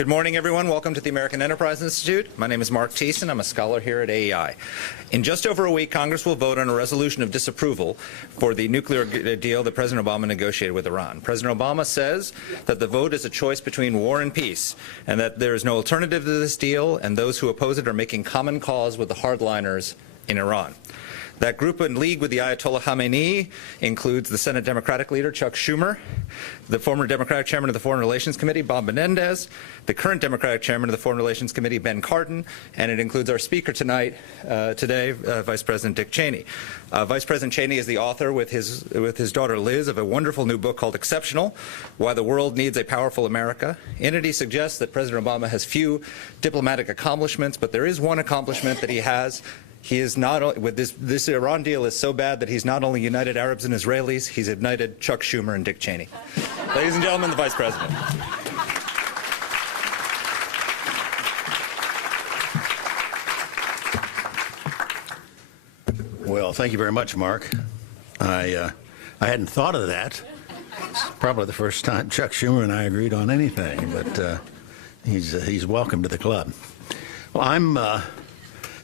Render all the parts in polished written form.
Good morning, everyone. Welcome to the American Enterprise Institute. My name is Mark Thiessen. I'm a scholar here at AEI. In just over a week, Congress will vote on a resolution of disapproval for the nuclear deal that President Obama negotiated with Iran. President Obama says that the vote is a choice between war and peace, and that there is no alternative to this deal, and those who oppose it are making common cause with the hardliners in Iran. That group in league with the Ayatollah Khamenei includes the Senate Democratic leader, Chuck Schumer, the former Democratic chairman of the Foreign Relations Committee, Bob Menendez, the current Democratic chairman of the Foreign Relations Committee, Ben Cardin, and it includes our speaker today, Vice President Dick Cheney. Vice President Cheney is the author with his daughter Liz of a wonderful new book called Exceptional: Why the World Needs a Powerful America. In it, he suggests that President Obama has few diplomatic accomplishments, but there is one accomplishment that he has. He is not, with this Iran deal is so bad that he's not only united Arabs and Israelis, he's united Chuck Schumer and Dick Cheney. Ladies and gentlemen, the Vice President. Well, thank you very much, Mark. I hadn't thought of that. It's probably the first time Chuck Schumer and I agreed on anything, but he's welcome to the club. Well, I'm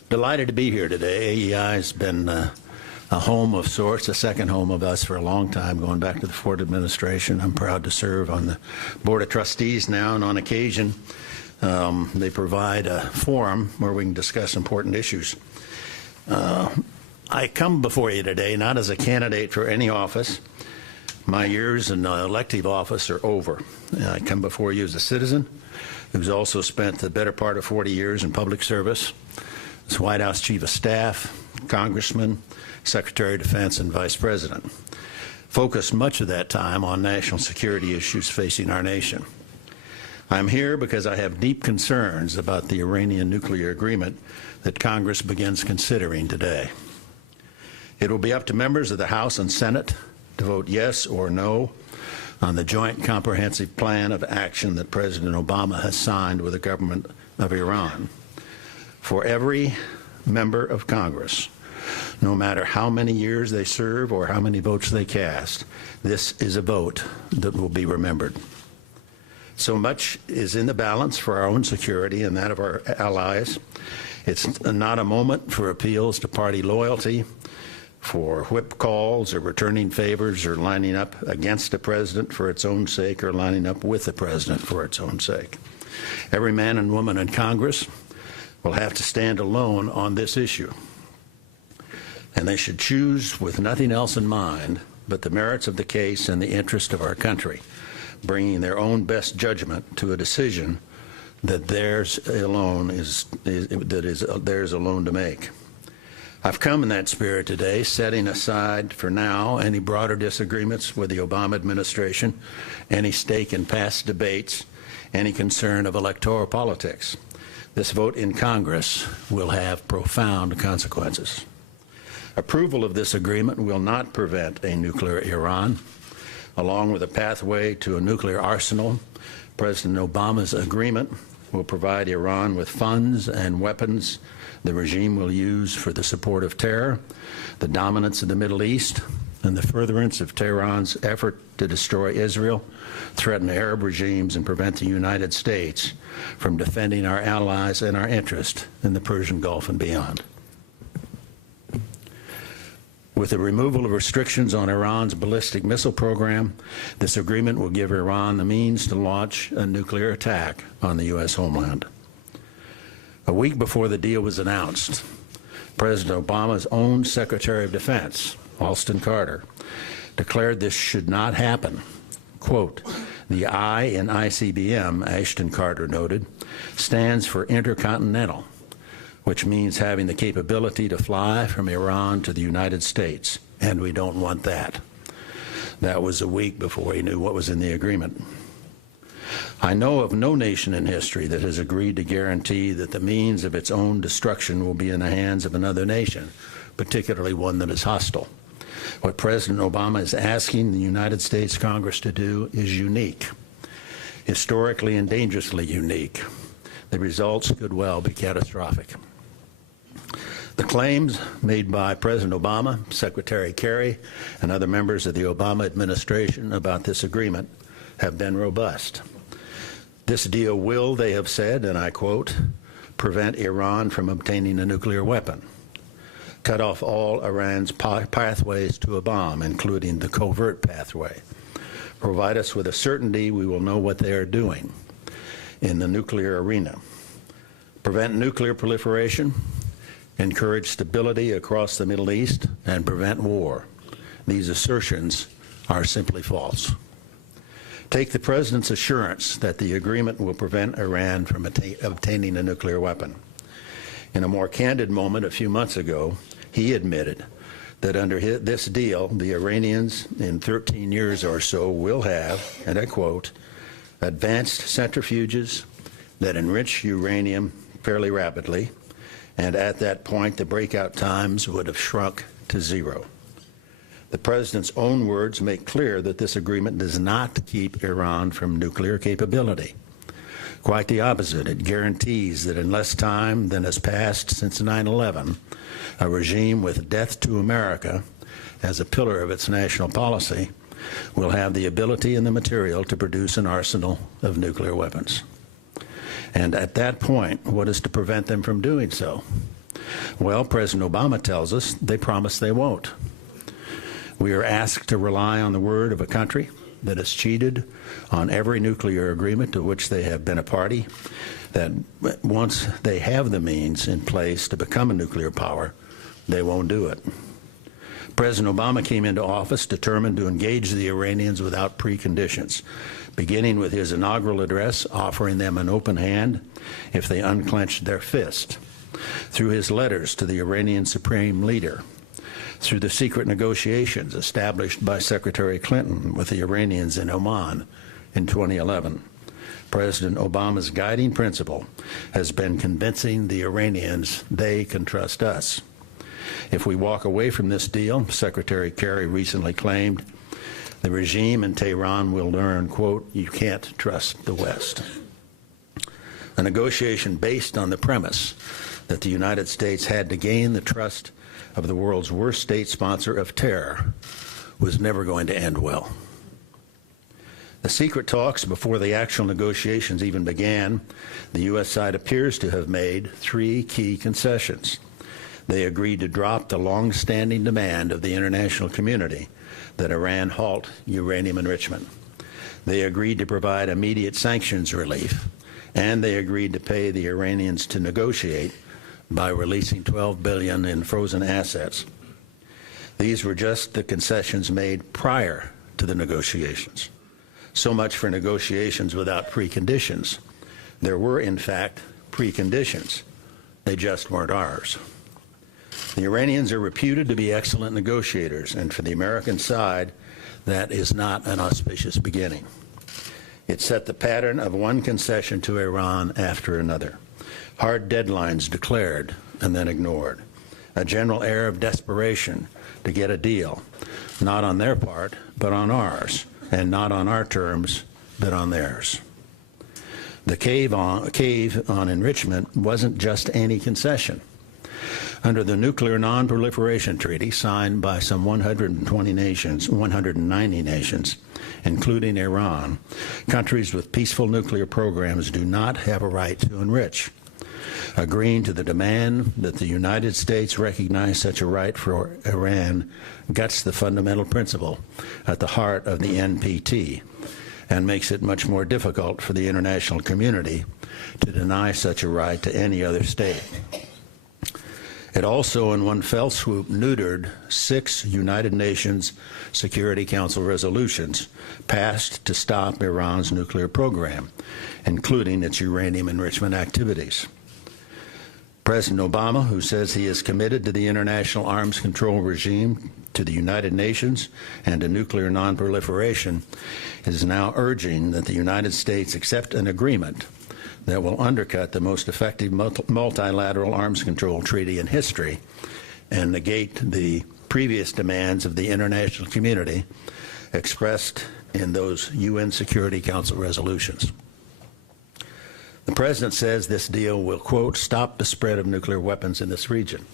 delighted to be here today. AEI has been a home of sorts, a second home of us for a long time, going back to the Ford administration. I'm proud to serve on the Board of Trustees now, and on occasion they provide a forum where we can discuss important issues. I come before you today not as a candidate for any office. My years in elective office are over. I come before you as a citizen who's also spent the better part of 40 years in public service as White House Chief of Staff, Congressman, Secretary of Defense, and Vice President. Focused much of that time on national security issues facing our nation. I'm here because I have deep concerns about the Iranian nuclear agreement that Congress begins considering today. It will be up to members of the House and Senate to vote yes or no on the joint comprehensive plan of action that President Obama has signed with the government of Iran. For every member of Congress, no matter how many years they serve or how many votes they cast, this is a vote that will be remembered. So much is in the balance for our own security and that of our allies. It's not a moment for appeals to party loyalty, for whip calls or returning favors or lining up against the president for its own sake or lining up with the president for its own sake. Every man and woman in Congress will have to stand alone on this issue. And they should choose with nothing else in mind but the merits of the case and the interest of our country, bringing their own best judgment to a decision that theirs alone is theirs alone to make. I've come in that spirit today, setting aside for now any broader disagreements with the Obama administration, any stake in past debates, any concern of electoral politics. This vote in Congress will have profound consequences. Approval of this agreement will not prevent a nuclear Iran. Along with a pathway to a nuclear arsenal, President Obama's agreement will provide Iran with funds and weapons the regime will use for the support of terror, the dominance of the Middle East, and the furtherance of Tehran's effort to destroy Israel, threaten Arab regimes, and prevent the United States from defending our allies and our interest in the Persian Gulf and beyond. With the removal of restrictions on Iran's ballistic missile program, this agreement will give Iran the means to launch a nuclear attack on the U.S. homeland. A week before the deal was announced, President Obama's own Secretary of Defense, Alston Carter, declared this should not happen. Quote, "The I in ICBM," Ashton Carter noted, stands for intercontinental, which means having the capability to fly from Iran to the United States, and we don't want that. That was a week before he knew what was in the agreement. I know of no nation in history that has agreed to guarantee that the means of its own destruction will be in the hands of another nation, particularly one that is hostile. What President Obama is asking the United States Congress to do is unique, historically and dangerously unique. The results could well be catastrophic. The claims made by President Obama, Secretary Kerry, and other members of the Obama administration about this agreement have been robust. This deal will, they have said, and I quote, prevent Iran from obtaining a nuclear weapon, cut off all Iran's pathways to a bomb, including the covert pathway, provide us with a certainty we will know what they are doing in the nuclear arena, prevent nuclear proliferation, encourage stability across the Middle East, and prevent war. These assertions are simply false. Take the President's assurance that the agreement will prevent Iran from obtaining a nuclear weapon. In a more candid moment a few months ago, he admitted that under this deal, the Iranians in 13 years or so will have, and I quote, advanced centrifuges that enrich uranium fairly rapidly, and at that point the breakout times would have shrunk to zero. The President's own words make clear that this agreement does not keep Iran from nuclear capability. Quite the opposite. It guarantees that in less time than has passed since 9/11, a regime with death to America as a pillar of its national policy will have the ability and the material to produce an arsenal of nuclear weapons. And at that point, what is to prevent them from doing so? Well, President Obama tells us they promise they won't. We are asked to rely on the word of a country that has cheated on every nuclear agreement to which they have been a party, that once they have the means in place to become a nuclear power, they won't do it. President Obama came into office determined to engage the Iranians without preconditions, beginning with his inaugural address offering them an open hand if they unclenched their fist, through his letters to the Iranian supreme leader, through the secret negotiations established by Secretary Clinton with the Iranians in Oman in 2011. President Obama's guiding principle has been convincing the Iranians they can trust us. If we walk away from this deal, Secretary Kerry recently claimed, the regime in Tehran will learn, quote, you can't trust the West. A negotiation based on the premise that the United States had to gain the trust of the world's worst state sponsor of terror was never going to end well. The secret talks before the actual negotiations even began, the U.S. side appears to have made three key concessions. They agreed to drop the long-standing demand of the international community that Iran halt uranium enrichment. They agreed to provide immediate sanctions relief, and they agreed to pay the Iranians to negotiate by releasing $12 billion in frozen assets. These were just the concessions made prior to the negotiations. So much for negotiations without preconditions. There were, in fact, preconditions. They just weren't ours. The Iranians are reputed to be excellent negotiators, and for the American side, that is not an auspicious beginning. It set the pattern of one concession to Iran after another. Hard deadlines declared and then ignored. A general air of desperation to get a deal, not on their part, but on ours, and not on our terms, but on theirs. The cave on enrichment wasn't just any concession. Under the Nuclear Non-Proliferation Treaty signed by some 190 nations, including Iran, countries with peaceful nuclear programs do not have a right to enrich. Agreeing to the demand that the United States recognize such a right for Iran guts the fundamental principle at the heart of the NPT and makes it much more difficult for the international community to deny such a right to any other state. It also, in one fell swoop, neutered 6 United Nations Security Council resolutions passed to stop Iran's nuclear program, including its uranium enrichment activities. President Obama, who says he is committed to the international arms control regime, to the United Nations, and to nuclear non-proliferation, is now urging that the United States accept an agreement that will undercut the most effective multilateral arms control treaty in history and negate the previous demands of the international community expressed in those UN Security Council resolutions. The President says this deal will, quote, stop the spread of nuclear weapons in this region.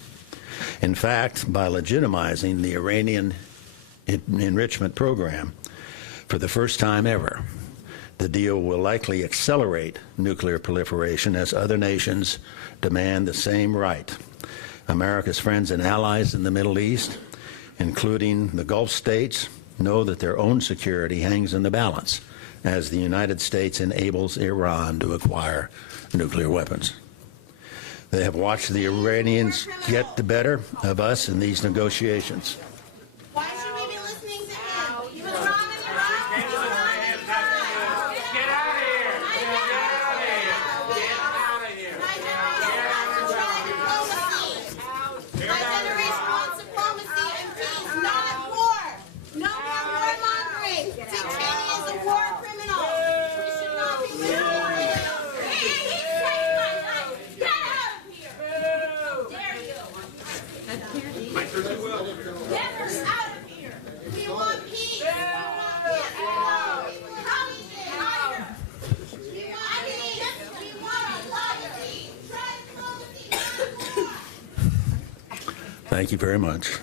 In fact, by legitimizing the Iranian enrichment program for the first time ever, The deal will likely accelerate nuclear proliferation as other nations demand the same right. America's friends and allies in the Middle East, including the Gulf states, know that their own security hangs in the balance as the United States enables Iran to acquire nuclear weapons. They have watched the Iranians get the better of us in these negotiations. Why should we be listening to him? He was wrong in Iraq. He was wrong in Iraq. Get out of here! Get out of here! Get out of here! My generation wants diplomacy. My generation wants diplomacy and peace, not war. No more warmongering. Dick Cheney is a war criminal. We should not be listening to him. He saved my life. Get out of here. Dare you. Get us out of here. We want peace. We want peace. We want peace. We want diplomacy. Try diplomacy. Thank you very much.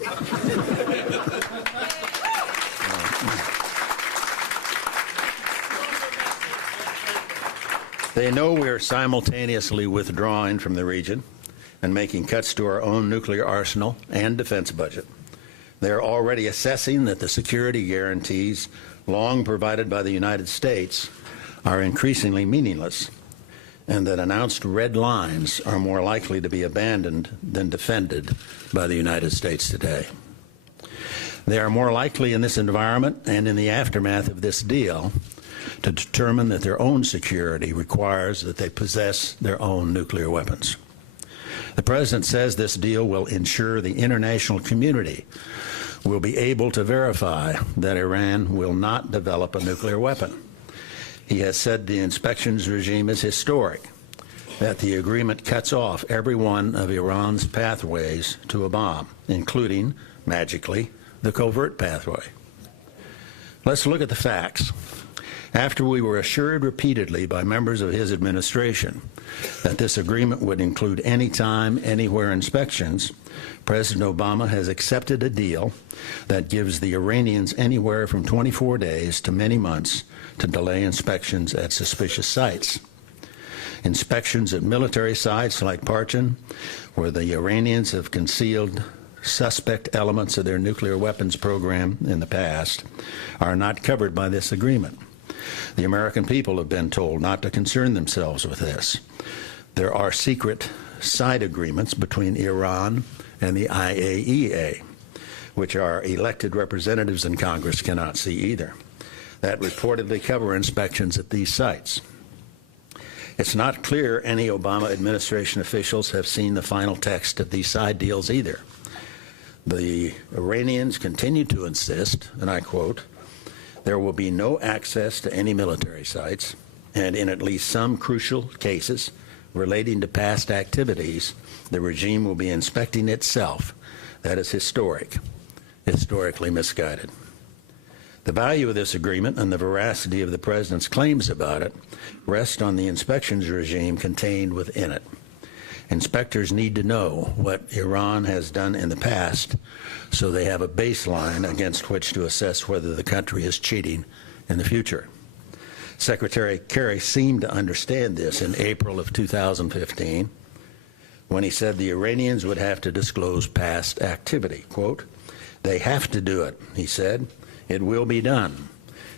They know we are simultaneously withdrawing from the region and making cuts to our own nuclear arsenal and defense budget. They are already assessing that the security guarantees long provided by the United States are increasingly meaningless, and that announced red lines are more likely to be abandoned than defended by the United States today. They are more likely in this environment and in the aftermath of this deal to determine that their own security requires that they possess their own nuclear weapons. The President says this deal will ensure the international community will be able to verify that Iran will not develop a nuclear weapon. He has said the inspections regime is historic, that the agreement cuts off every one of Iran's pathways to a bomb, including, magically, the covert pathway. Let's look at the facts. After we were assured repeatedly by members of his administration that this agreement would include anytime, anywhere inspections, President Obama has accepted a deal that gives the Iranians anywhere from 24 days to many months to delay inspections at suspicious sites. Inspections at military sites like Parchin, where the Iranians have concealed suspect elements of their nuclear weapons program in the past, are not covered by this agreement. The American people have been told not to concern themselves with this. There are secret side agreements between Iran and the IAEA, which our elected representatives in Congress cannot see either, that reportedly cover inspections at these sites. It's not clear any Obama administration officials have seen the final text of these side deals either. The Iranians continue to insist, and I quote, "There will be no access to any military sites, and in at least some crucial cases relating to past activities, the regime will be inspecting itself." That is historically misguided. The value of this agreement and the veracity of the President's claims about it rest on the inspections regime contained within it. Inspectors need to know what Iran has done in the past so they have a baseline against which to assess whether the country is cheating in the future. Secretary Kerry seemed to understand this in April of 2015 when he said the Iranians would have to disclose past activity. Quote, "They have to do it," he said. "It will be done.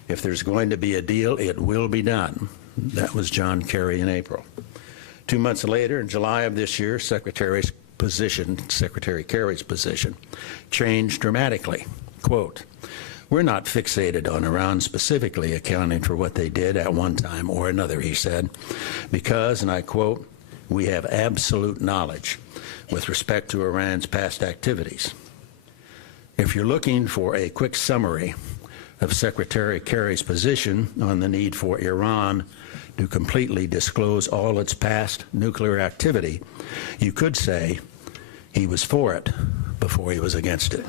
If there's going to be a deal, it will be done." That was John Kerry in April. 2 months later, in July of this year, Secretary Kerry's position changed dramatically. Quote, "We're not fixated on Iran specifically accounting for what they did at one time or another," he said, "because," and I quote, "we have absolute knowledge with respect to Iran's past activities." If you're looking for a quick summary of Secretary Kerry's position on the need for Iran to completely disclose all its past nuclear activity, you could say he was for it before he was against it.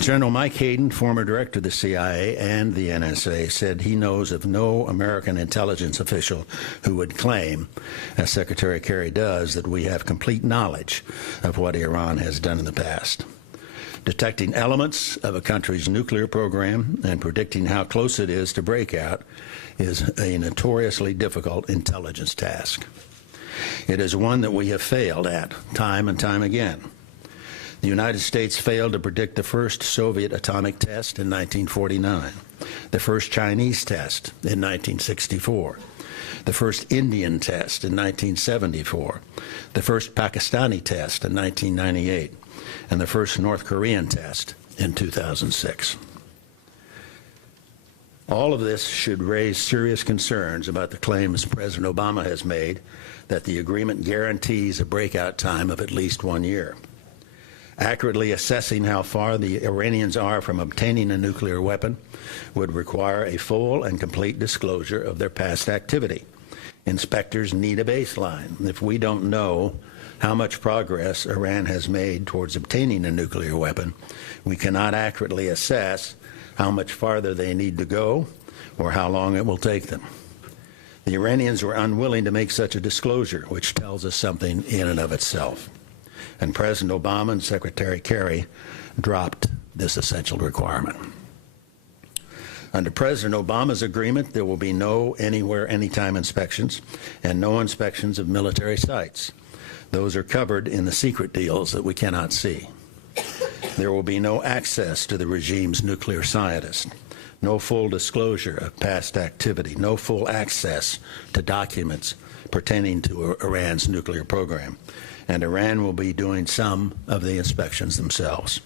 General Mike Hayden, former director of the CIA and the NSA, said he knows of no American intelligence official who would claim, as Secretary Kerry does, that we have complete knowledge of what Iran has done in the past. Detecting elements of a country's nuclear program and predicting how close it is to breakout is a notoriously difficult intelligence task. It is one that we have failed at time and time again. The United States failed to predict the first Soviet atomic test in 1949, the first Chinese test in 1964, the first Indian test in 1974, the first Pakistani test in 1998, and the first North Korean test in 2006. All of this should raise serious concerns about the claims President Obama has made that the agreement guarantees a breakout time of at least 1 year. Accurately assessing how far the Iranians are from obtaining a nuclear weapon would require a full and complete disclosure of their past activity. Inspectors need a baseline. If we don't know how much progress Iran has made towards obtaining a nuclear weapon, we cannot accurately assess how much farther they need to go or how long it will take them. The Iranians were unwilling to make such a disclosure, which tells us something in and of itself. And President Obama and Secretary Kerry dropped this essential requirement. Under President Obama's agreement, there will be no anywhere, anytime inspections and no inspections of military sites. Those are covered in the secret deals that we cannot see. There will be no access to the regime's nuclear scientists, no full disclosure of past activity, no full access to documents pertaining to Iran's nuclear program. And Iran will be doing some of the inspections themselves.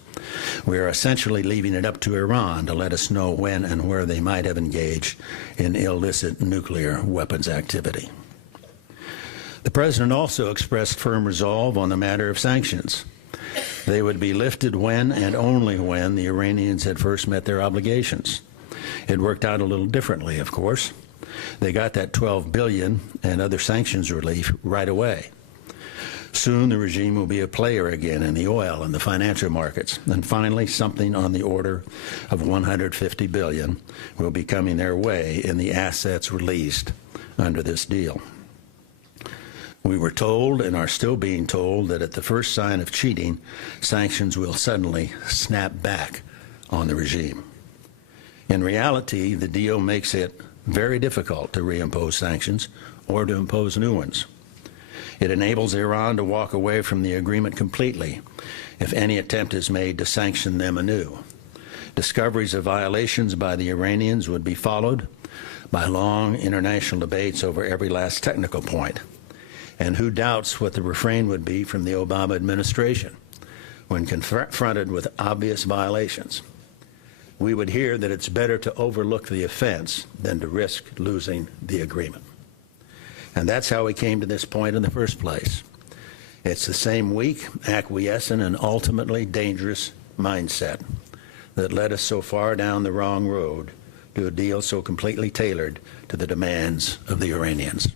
We are essentially leaving it up to Iran to let us know when and where they might have engaged in illicit nuclear weapons activity. The President also expressed firm resolve on the matter of sanctions. They would be lifted when and only when the Iranians had first met their obligations. It worked out a little differently, of course. They got that $12 billion and other sanctions relief right away. Soon the regime will be a player again in the oil and the financial markets. And finally, something on the order of $150 billion will be coming their way in the assets released under this deal. We were told and are still being told that at the first sign of cheating, sanctions will suddenly snap back on the regime. In reality, the deal makes it very difficult to reimpose sanctions or to impose new ones. It enables Iran to walk away from the agreement completely if any attempt is made to sanction them anew. Discoveries of violations by the Iranians would be followed by long international debates over every last technical point. And who doubts what the refrain would be from the Obama administration when confronted with obvious violations? We would hear that it's better to overlook the offense than to risk losing the agreement. And that's how we came to this point in the first place. It's the same weak, acquiescent, and ultimately dangerous mindset that led us so far down the wrong road to a deal so completely tailored to the demands of the Iranians.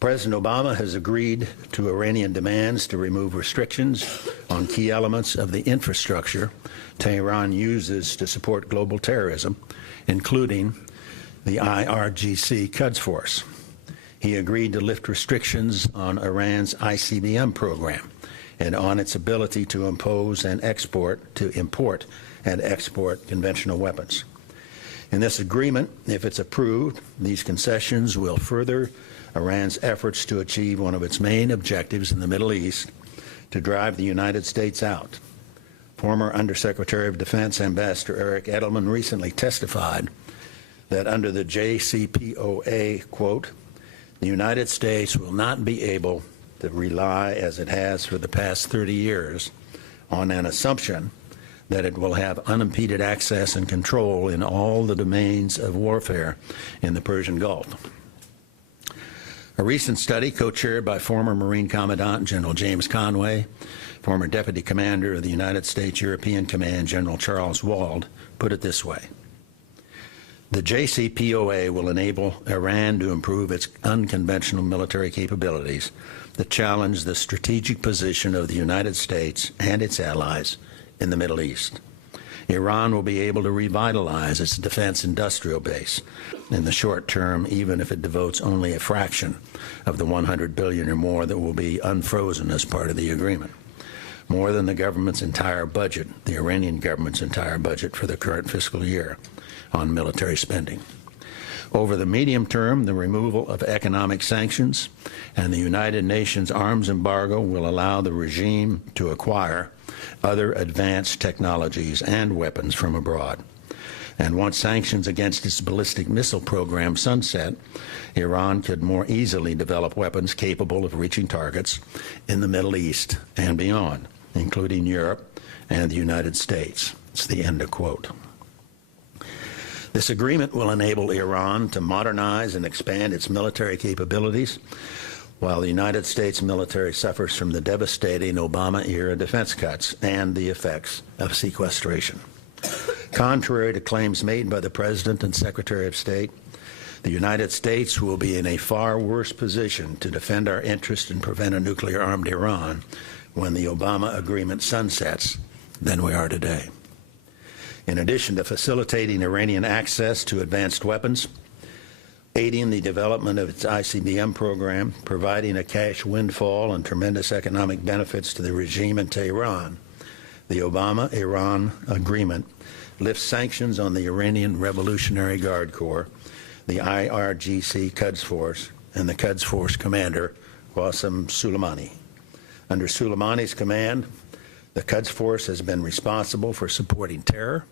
President Obama has agreed to Iranian demands to remove restrictions on key elements of the infrastructure Tehran uses to support global terrorism, including the IRGC Quds Force. He agreed to lift restrictions on Iran's ICBM program and on its ability to import and export conventional weapons. In this agreement, if it's approved, these concessions will further Iran's efforts to achieve one of its main objectives in the Middle East, to drive the United States out. Former Undersecretary of Defense Ambassador Eric Edelman recently testified that under the JCPOA, quote, the United States will not be able to rely, as it has for the past 30 years, on an assumption that it will have unimpeded access and control in all the domains of warfare in the Persian Gulf. A recent study co-chaired by former Marine Commandant General James Conway, former Deputy Commander of the United States European Command General Charles Wald, put it this way. The JCPOA will enable Iran to improve its unconventional military capabilities that challenge the strategic position of the United States and its allies in the Middle East. Iran will be able to revitalize its defense industrial base in the short term, even if it devotes only a fraction of the $100 billion or more that will be unfrozen as part of the agreement. more than the government's entire budget, the Iranian government's entire budget for the current fiscal year on military spending. Over the medium term, the removal of economic sanctions and the United Nations arms embargo will allow the regime to acquire other advanced technologies and weapons from abroad. And once sanctions against its ballistic missile program sunset, Iran could more easily develop weapons capable of reaching targets in the Middle East and beyond, including Europe and the United States. It's the end of quote. This agreement will enable Iran to modernize and expand its military capabilities while the United States military suffers from the devastating Obama-era defense cuts and the effects of sequestration. Contrary to claims made by the President and Secretary of State, the United States will be in a far worse position to defend our interests and prevent a nuclear-armed Iran when the Obama agreement sunsets than we are today. In addition to facilitating Iranian access to advanced weapons, aiding the development of its ICBM program, providing a cash windfall and tremendous economic benefits to the regime in Tehran, the Obama-Iran agreement lifts sanctions on the Iranian Revolutionary Guard Corps, the IRGC Quds Force, and the Quds Force commander, Qasem Soleimani. Under Soleimani's command, the Quds Force has been responsible for supporting terror,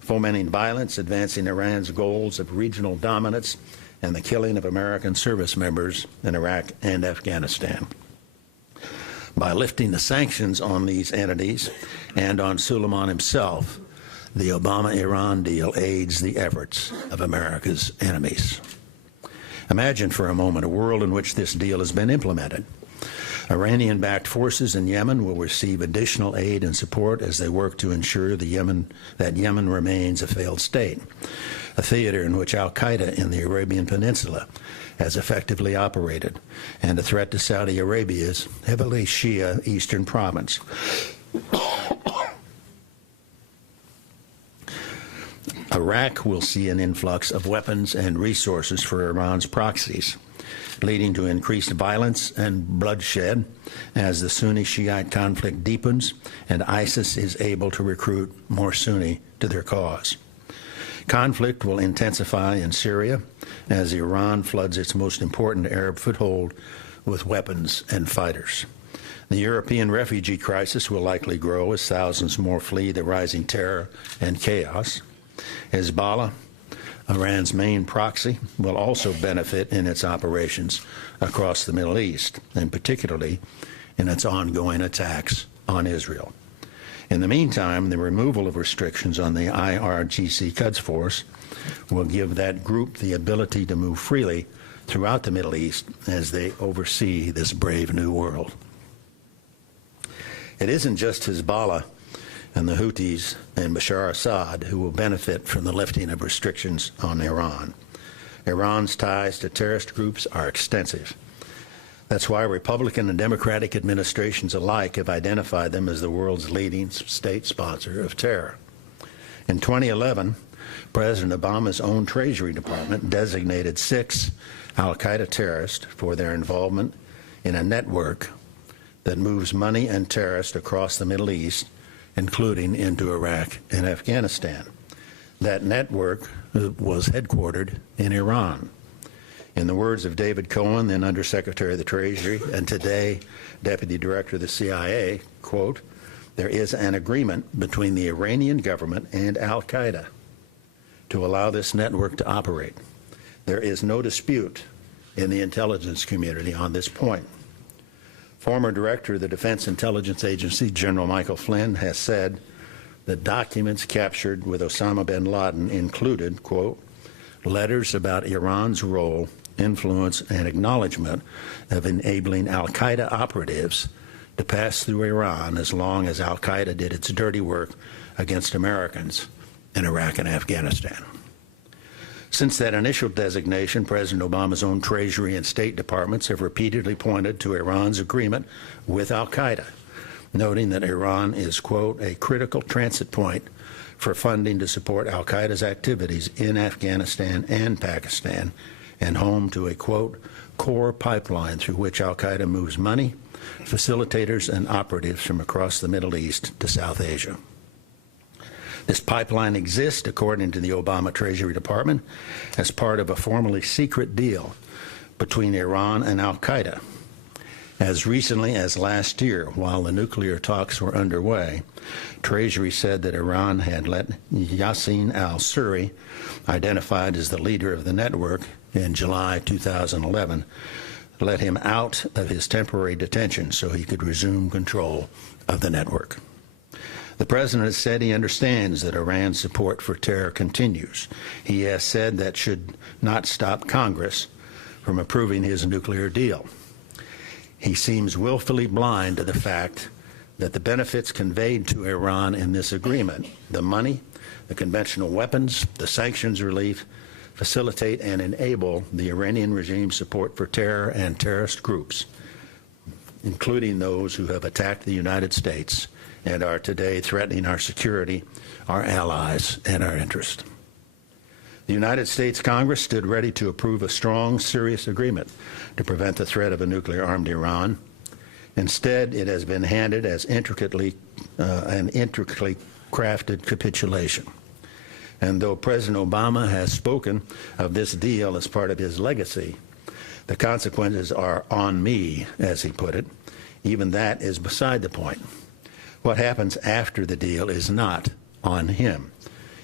fomenting violence, advancing Iran's goals of regional dominance, and the killing of American service members in Iraq and Afghanistan. By lifting the sanctions on these entities and on Soleimani himself, the Obama-Iran deal aids the efforts of America's enemies. Imagine for a moment a world in which this deal has been implemented. Iranian-backed forces in Yemen will receive additional aid and support as they work to ensure that Yemen remains a failed state, a theater in which al-Qaeda in the Arabian Peninsula has effectively operated, and a threat to Saudi Arabia's heavily Shia eastern province. Iraq will see an influx of weapons and resources for Iran's proxies, leading to increased violence and bloodshed as the Sunni Shiite conflict deepens and ISIS is able to recruit more Sunni to their cause. Conflict will intensify in Syria as Iran floods its most important Arab foothold with weapons and fighters. The European refugee crisis will likely grow as thousands more flee the rising terror and chaos. Hezbollah, Iran's main proxy, will also benefit in its operations across the Middle East, and particularly in its ongoing attacks on Israel. In the meantime, the removal of restrictions on the IRGC Quds Force will give that group the ability to move freely throughout the Middle East as they oversee this brave new world. It isn't just Hezbollah and the Houthis and Bashar Assad who will benefit from the lifting of restrictions on Iran. Iran's ties to terrorist groups are extensive. That's why Republican and Democratic administrations alike have identified them as the world's leading state sponsor of terror. In 2011, President Obama's own Treasury Department designated 6 al-Qaeda terrorists for their involvement in a network that moves money and terrorists across the Middle East, including into Iraq and Afghanistan. That network was headquartered in Iran. In the words of David Cohen, then Undersecretary of the Treasury, and today Deputy Director of the CIA, quote, "There is an agreement between the Iranian government and al-Qaeda to allow this network to operate. There is no dispute in the intelligence community on this point." Former Director of the Defense Intelligence Agency, General Michael Flynn, has said that documents captured with Osama bin Laden included, quote, "letters about Iran's role, influence, and acknowledgement of enabling al-Qaeda operatives to pass through Iran as long as al-Qaeda did its dirty work against Americans in Iraq and Afghanistan." Since that initial designation, President Obama's own Treasury and State Departments have repeatedly pointed to Iran's agreement with al-Qaeda, noting that Iran is, quote, "a critical transit point for funding to support al-Qaeda's activities in Afghanistan and Pakistan, and home to a, quote, "core pipeline through which al-Qaeda moves money, facilitators and operatives from across the Middle East to South Asia. This pipeline exists, according to the Obama Treasury Department, as part of a formerly secret deal between Iran and al-Qaeda. As recently as last year, while the nuclear talks were underway, Treasury said that Iran had let Yassin al-Suri, identified as the leader of the network in July 2011, let him out of his temporary detention so he could resume control of the network. The president has said he understands that Iran's support for terror continues. He has said that should not stop Congress from approving his nuclear deal. He seems willfully blind to the fact that the benefits conveyed to Iran in this agreement, the money, the conventional weapons, the sanctions relief, facilitate and enable the Iranian regime's support for terror and terrorist groups, including those who have attacked the United States and are today threatening our security, our allies, and our interest. The United States Congress stood ready to approve a strong, serious agreement to prevent the threat of a nuclear-armed Iran. Instead, it has been handed as an intricately crafted capitulation. And though President Obama has spoken of this deal as part of his legacy, the consequences are on me, as he put it. Even that is beside the point. What happens after the deal is not on him.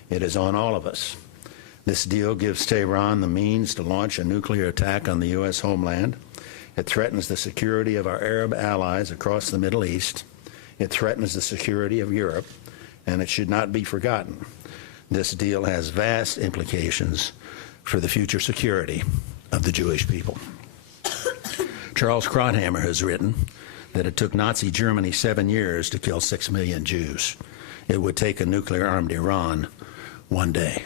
It is on all of us. This deal gives Tehran the means to launch a nuclear attack on the U.S. homeland. It threatens the security of our Arab allies across the Middle East. It threatens the security of Europe, and it should not be forgotten. This deal has vast implications for the future security of the Jewish people. Charles Krauthammer has written that it took Nazi Germany 7 years to kill 6 million Jews. It would take a nuclear-armed Iran one day.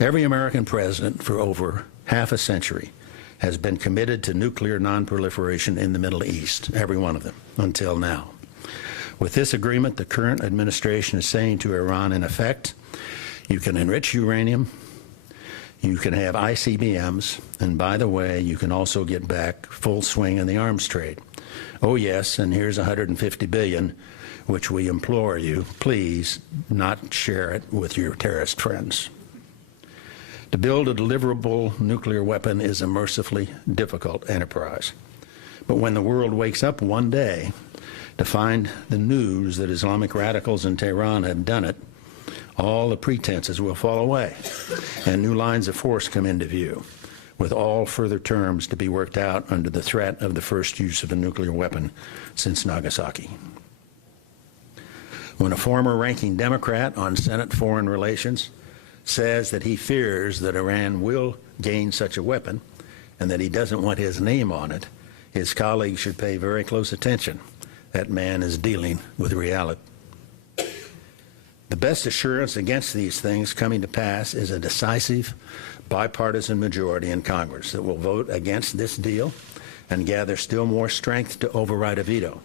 Every American president for over half a century has been committed to nuclear nonproliferation in the Middle East, every one of them, until now. With this agreement, the current administration is saying to Iran, in effect, you can enrich uranium, you can have ICBMs, and by the way, you can also get back full swing in the arms trade. Oh yes, and here's $150 billion, which we implore you, please not share it with your terrorist friends. To build a deliverable nuclear weapon is a mercifully difficult enterprise. But when the world wakes up one day to find the news that Islamic radicals in Tehran have done it, all the pretenses will fall away, and new lines of force come into view, with all further terms to be worked out under the threat of the first use of a nuclear weapon since Nagasaki. When a former ranking Democrat on Senate Foreign Relations says that he fears that Iran will gain such a weapon and that he doesn't want his name on it, his colleagues should pay very close attention. That man is dealing with reality. The best assurance against these things coming to pass is a decisive bipartisan majority in Congress that will vote against this deal and gather still more strength to override a veto.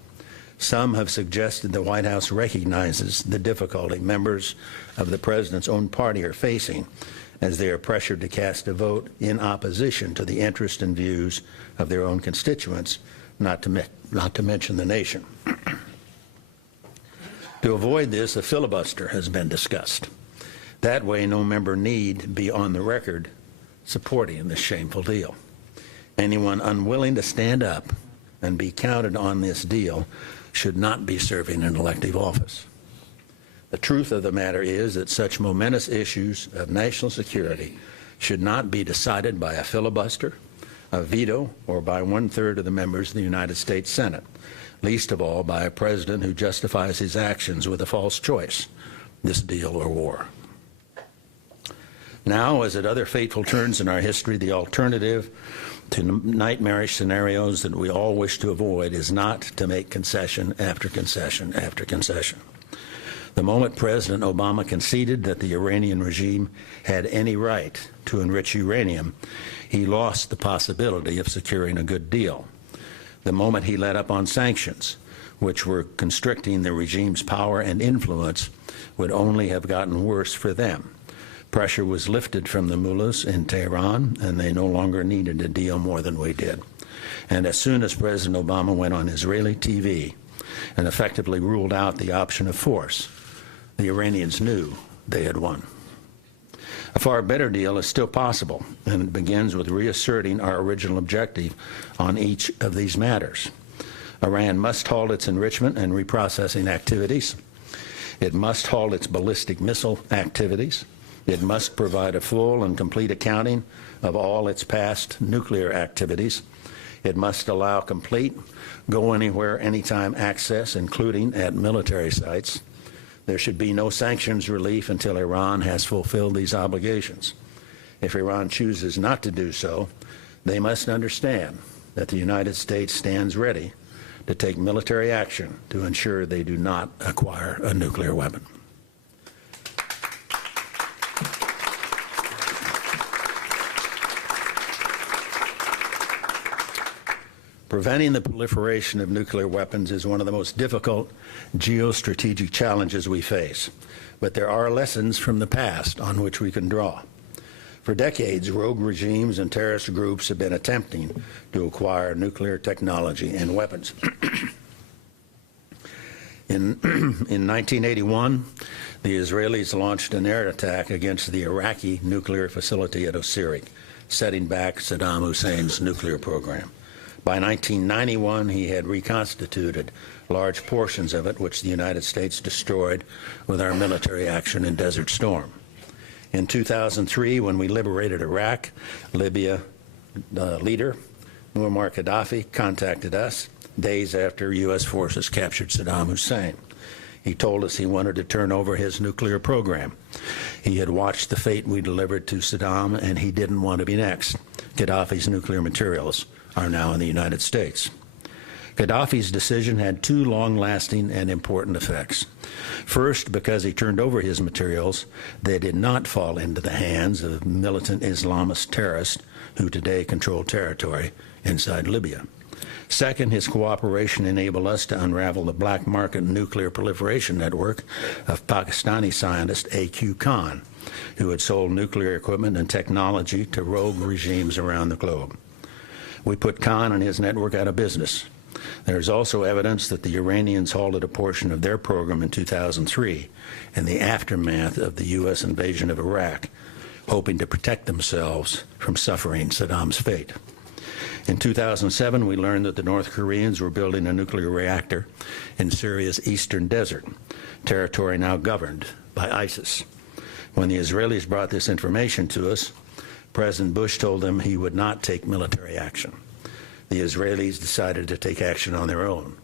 Some have suggested the White House recognizes the difficulty members of the president's own party are facing as they are pressured to cast a vote in opposition to the interests and views of their own constituents, not to mention the nation. To avoid this, a filibuster has been discussed. That way, no member need be on the record supporting this shameful deal. Anyone unwilling to stand up and be counted on this deal should not be serving an elective office. The truth of the matter is that such momentous issues of national security should not be decided by a filibuster, a veto, or by 1/3 of the members of the United States Senate, least of all by a president who justifies his actions with a false choice, this deal or war. Now, as at other fateful turns in our history, the alternative to nightmarish scenarios that we all wish to avoid is not to make concession after concession after concession. The moment President Obama conceded that the Iranian regime had any right to enrich uranium, he lost the possibility of securing a good deal. The moment he let up on sanctions, which were constricting the regime's power and influence, would only have gotten worse for them. Pressure was lifted from the mullahs in Tehran, and they no longer needed to deal more than we did. And as soon as President Obama went on Israeli TV and effectively ruled out the option of force, the Iranians knew they had won. A far better deal is still possible, and it begins with reasserting our original objective on each of these matters. Iran must halt its enrichment and reprocessing activities. It must halt its ballistic missile activities. It must provide a full and complete accounting of all its past nuclear activities. It must allow complete go anywhere, anytime access, including at military sites. There should be no sanctions relief until Iran has fulfilled these obligations. If Iran chooses not to do so, they must understand that the United States stands ready to take military action to ensure they do not acquire a nuclear weapon. Preventing the proliferation of nuclear weapons is one of the most difficult geostrategic challenges we face, but there are lessons from the past on which we can draw. For decades, rogue regimes and terrorist groups have been attempting to acquire nuclear technology and weapons. In 1981, the Israelis launched an air attack against the Iraqi nuclear facility at Osirik, setting back Saddam Hussein's nuclear program. By 1991, he had reconstituted large portions of it, which the United States destroyed with our military action in Desert Storm. In 2003, when we liberated Iraq, Libya leader Muammar Gaddafi contacted us days after U.S. forces captured Saddam Hussein. He told us he wanted to turn over his nuclear program. He had watched the fate we delivered to Saddam, and he didn't want to be next. Gaddafi's nuclear materials are now in the United States. Gaddafi's decision had two long-lasting and important effects. First, because he turned over his materials, they did not fall into the hands of militant Islamist terrorists who today control territory inside Libya. Second, his cooperation enabled us to unravel the black market nuclear proliferation network of Pakistani scientist A.Q. Khan, who had sold nuclear equipment and technology to rogue regimes around the globe. We put Khan and his network out of business. There is also evidence that the Iranians halted a portion of their program in 2003 in the aftermath of the U.S. invasion of Iraq, hoping to protect themselves from suffering Saddam's fate. In 2007, we learned that the North Koreans were building a nuclear reactor in Syria's eastern desert, territory now governed by ISIS. When the Israelis brought this information to us, President Bush told them he would not take military action. The Israelis decided to take action on their own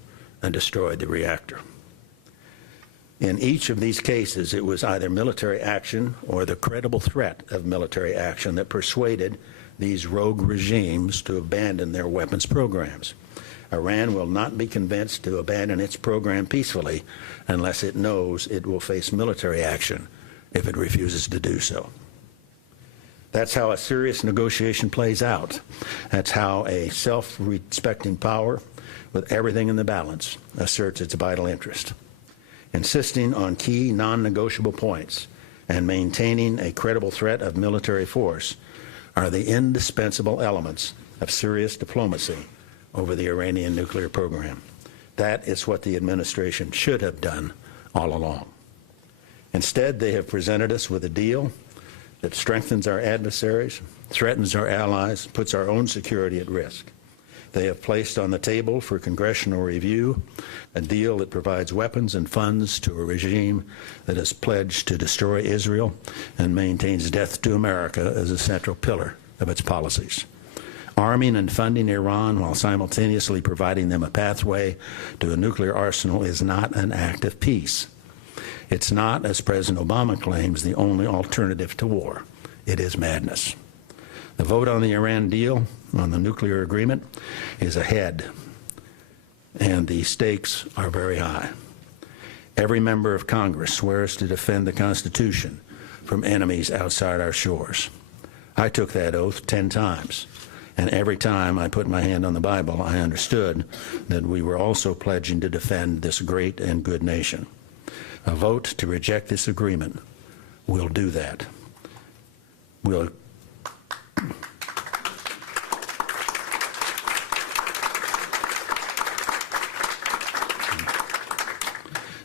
and destroyed the reactor. In each of these cases, it was either military action or the credible threat of military action that persuaded these rogue regimes to abandon their weapons programs. Iran will not be convinced to abandon its program peacefully unless it knows it will face military action if it refuses to do so. That's how a serious negotiation plays out. That's how a self-respecting power with everything in the balance asserts its vital interest. Insisting on key non-negotiable points and maintaining a credible threat of military force are the indispensable elements of serious diplomacy over the Iranian nuclear program. That is what the administration should have done all along. Instead, they have presented us with a deal that strengthens our adversaries, threatens our allies, puts our own security at risk. They have placed on the table for congressional review a deal that provides weapons and funds to a regime that has pledged to destroy Israel and maintains death to America as a central pillar of its policies. Arming and funding Iran while simultaneously providing them a pathway to a nuclear arsenal is not an act of peace. It's not, as President Obama claims, the only alternative to war. It is madness. The vote on the Iran deal, on the nuclear agreement, is ahead, and the stakes are very high. Every member of Congress swears to defend the Constitution from enemies outside our shores. I took that oath 10 times, and every time I put my hand on the Bible, I understood that we were also pledging to defend this great and good nation. A vote to reject this agreement will do that.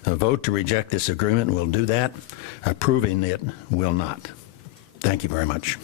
vote to reject this agreement will do that. Approving it will not. Thank you very much.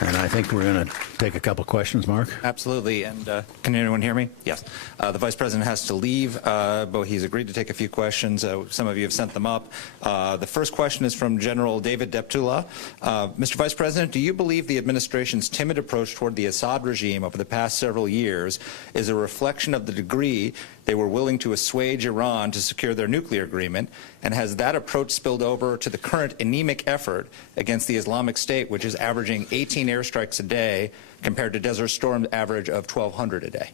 And I think we're going to take a couple questions, Mark. Absolutely. And can anyone hear me? Yes. The Vice President has to leave, but he's agreed to take a few questions. Some of you have sent them up. The first question is from General David Deptula. Mr. Vice President, do you believe the administration's timid approach toward the Assad regime over the past several years is a reflection of the degree they were willing to assuage Iran to secure their nuclear agreement? And has that approach spilled over to the current anemic effort against the Islamic State, which is averaging 18 airstrikes a day compared to Desert Storm's average of 1,200 a day?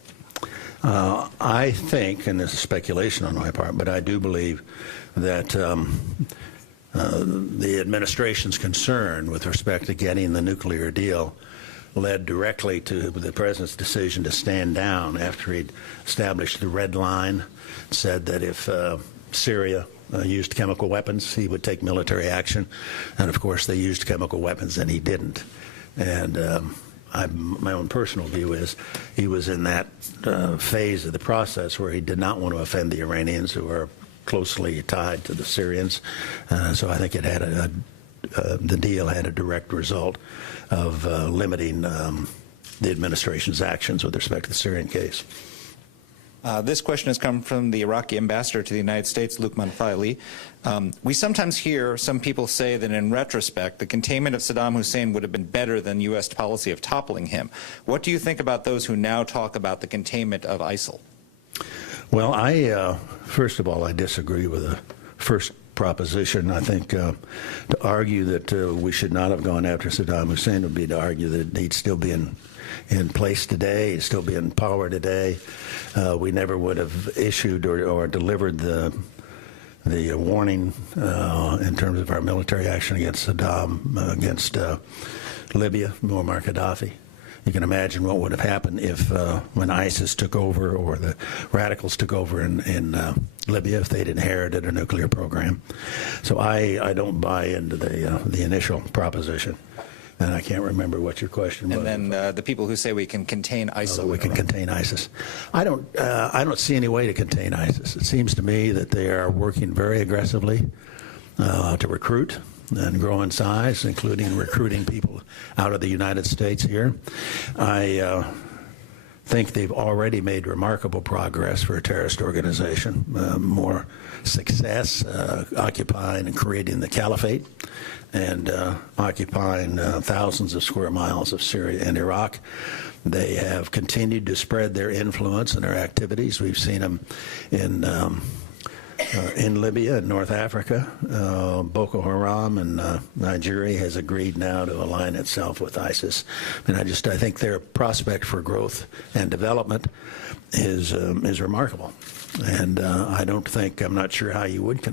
I think, and this is speculation on my part, but I do believe that the administration's concern with respect to getting the nuclear deal led directly to the president's decision to stand down after he'd established the red line, said that if Syria used chemical weapons, he would take military action. And of course, they used chemical weapons and he didn't. And my own personal view is he was in that phase of the process where he did not want to offend the Iranians, who are closely tied to the Syrians. So I think it had the deal had a direct result of limiting the administration's actions with respect to the Syrian case. This question has come from the Iraqi ambassador to the United States, Lukman Faili. We sometimes hear some people say that in retrospect, the containment of Saddam Hussein would have been better than U.S. policy of toppling him. What do you think about those who now talk about the containment of ISIL? Well, first of all, I disagree with the first proposition. I think to argue that we should not have gone after Saddam Hussein would be to argue that he'd still be in place today, he'd still be in power today. We never would have issued or delivered the warning in terms of our military action against Saddam, against Libya, Muammar Gaddafi. You can imagine what would have happened if, when ISIS took over or the radicals took over in Libya, if they'd inherited a nuclear program. So I don't buy into the initial proposition. And I can't remember what your question was. And then the people who say we can contain ISIL. We can contain ISIS. I don't see any way to contain ISIS. It seems to me that they are working very aggressively to recruit and grow in size, including recruiting people out of the United States here. I think they've already made remarkable progress for a terrorist organization, more success occupying and creating the caliphate and occupying thousands of square miles of Syria and Iraq. They have continued to spread their influence and their activities. We've seen them in Libya and North Africa. Boko Haram and Nigeria has agreed now to align itself with ISIS. And I think their prospect for growth and development is remarkable. And I'm not sure how you would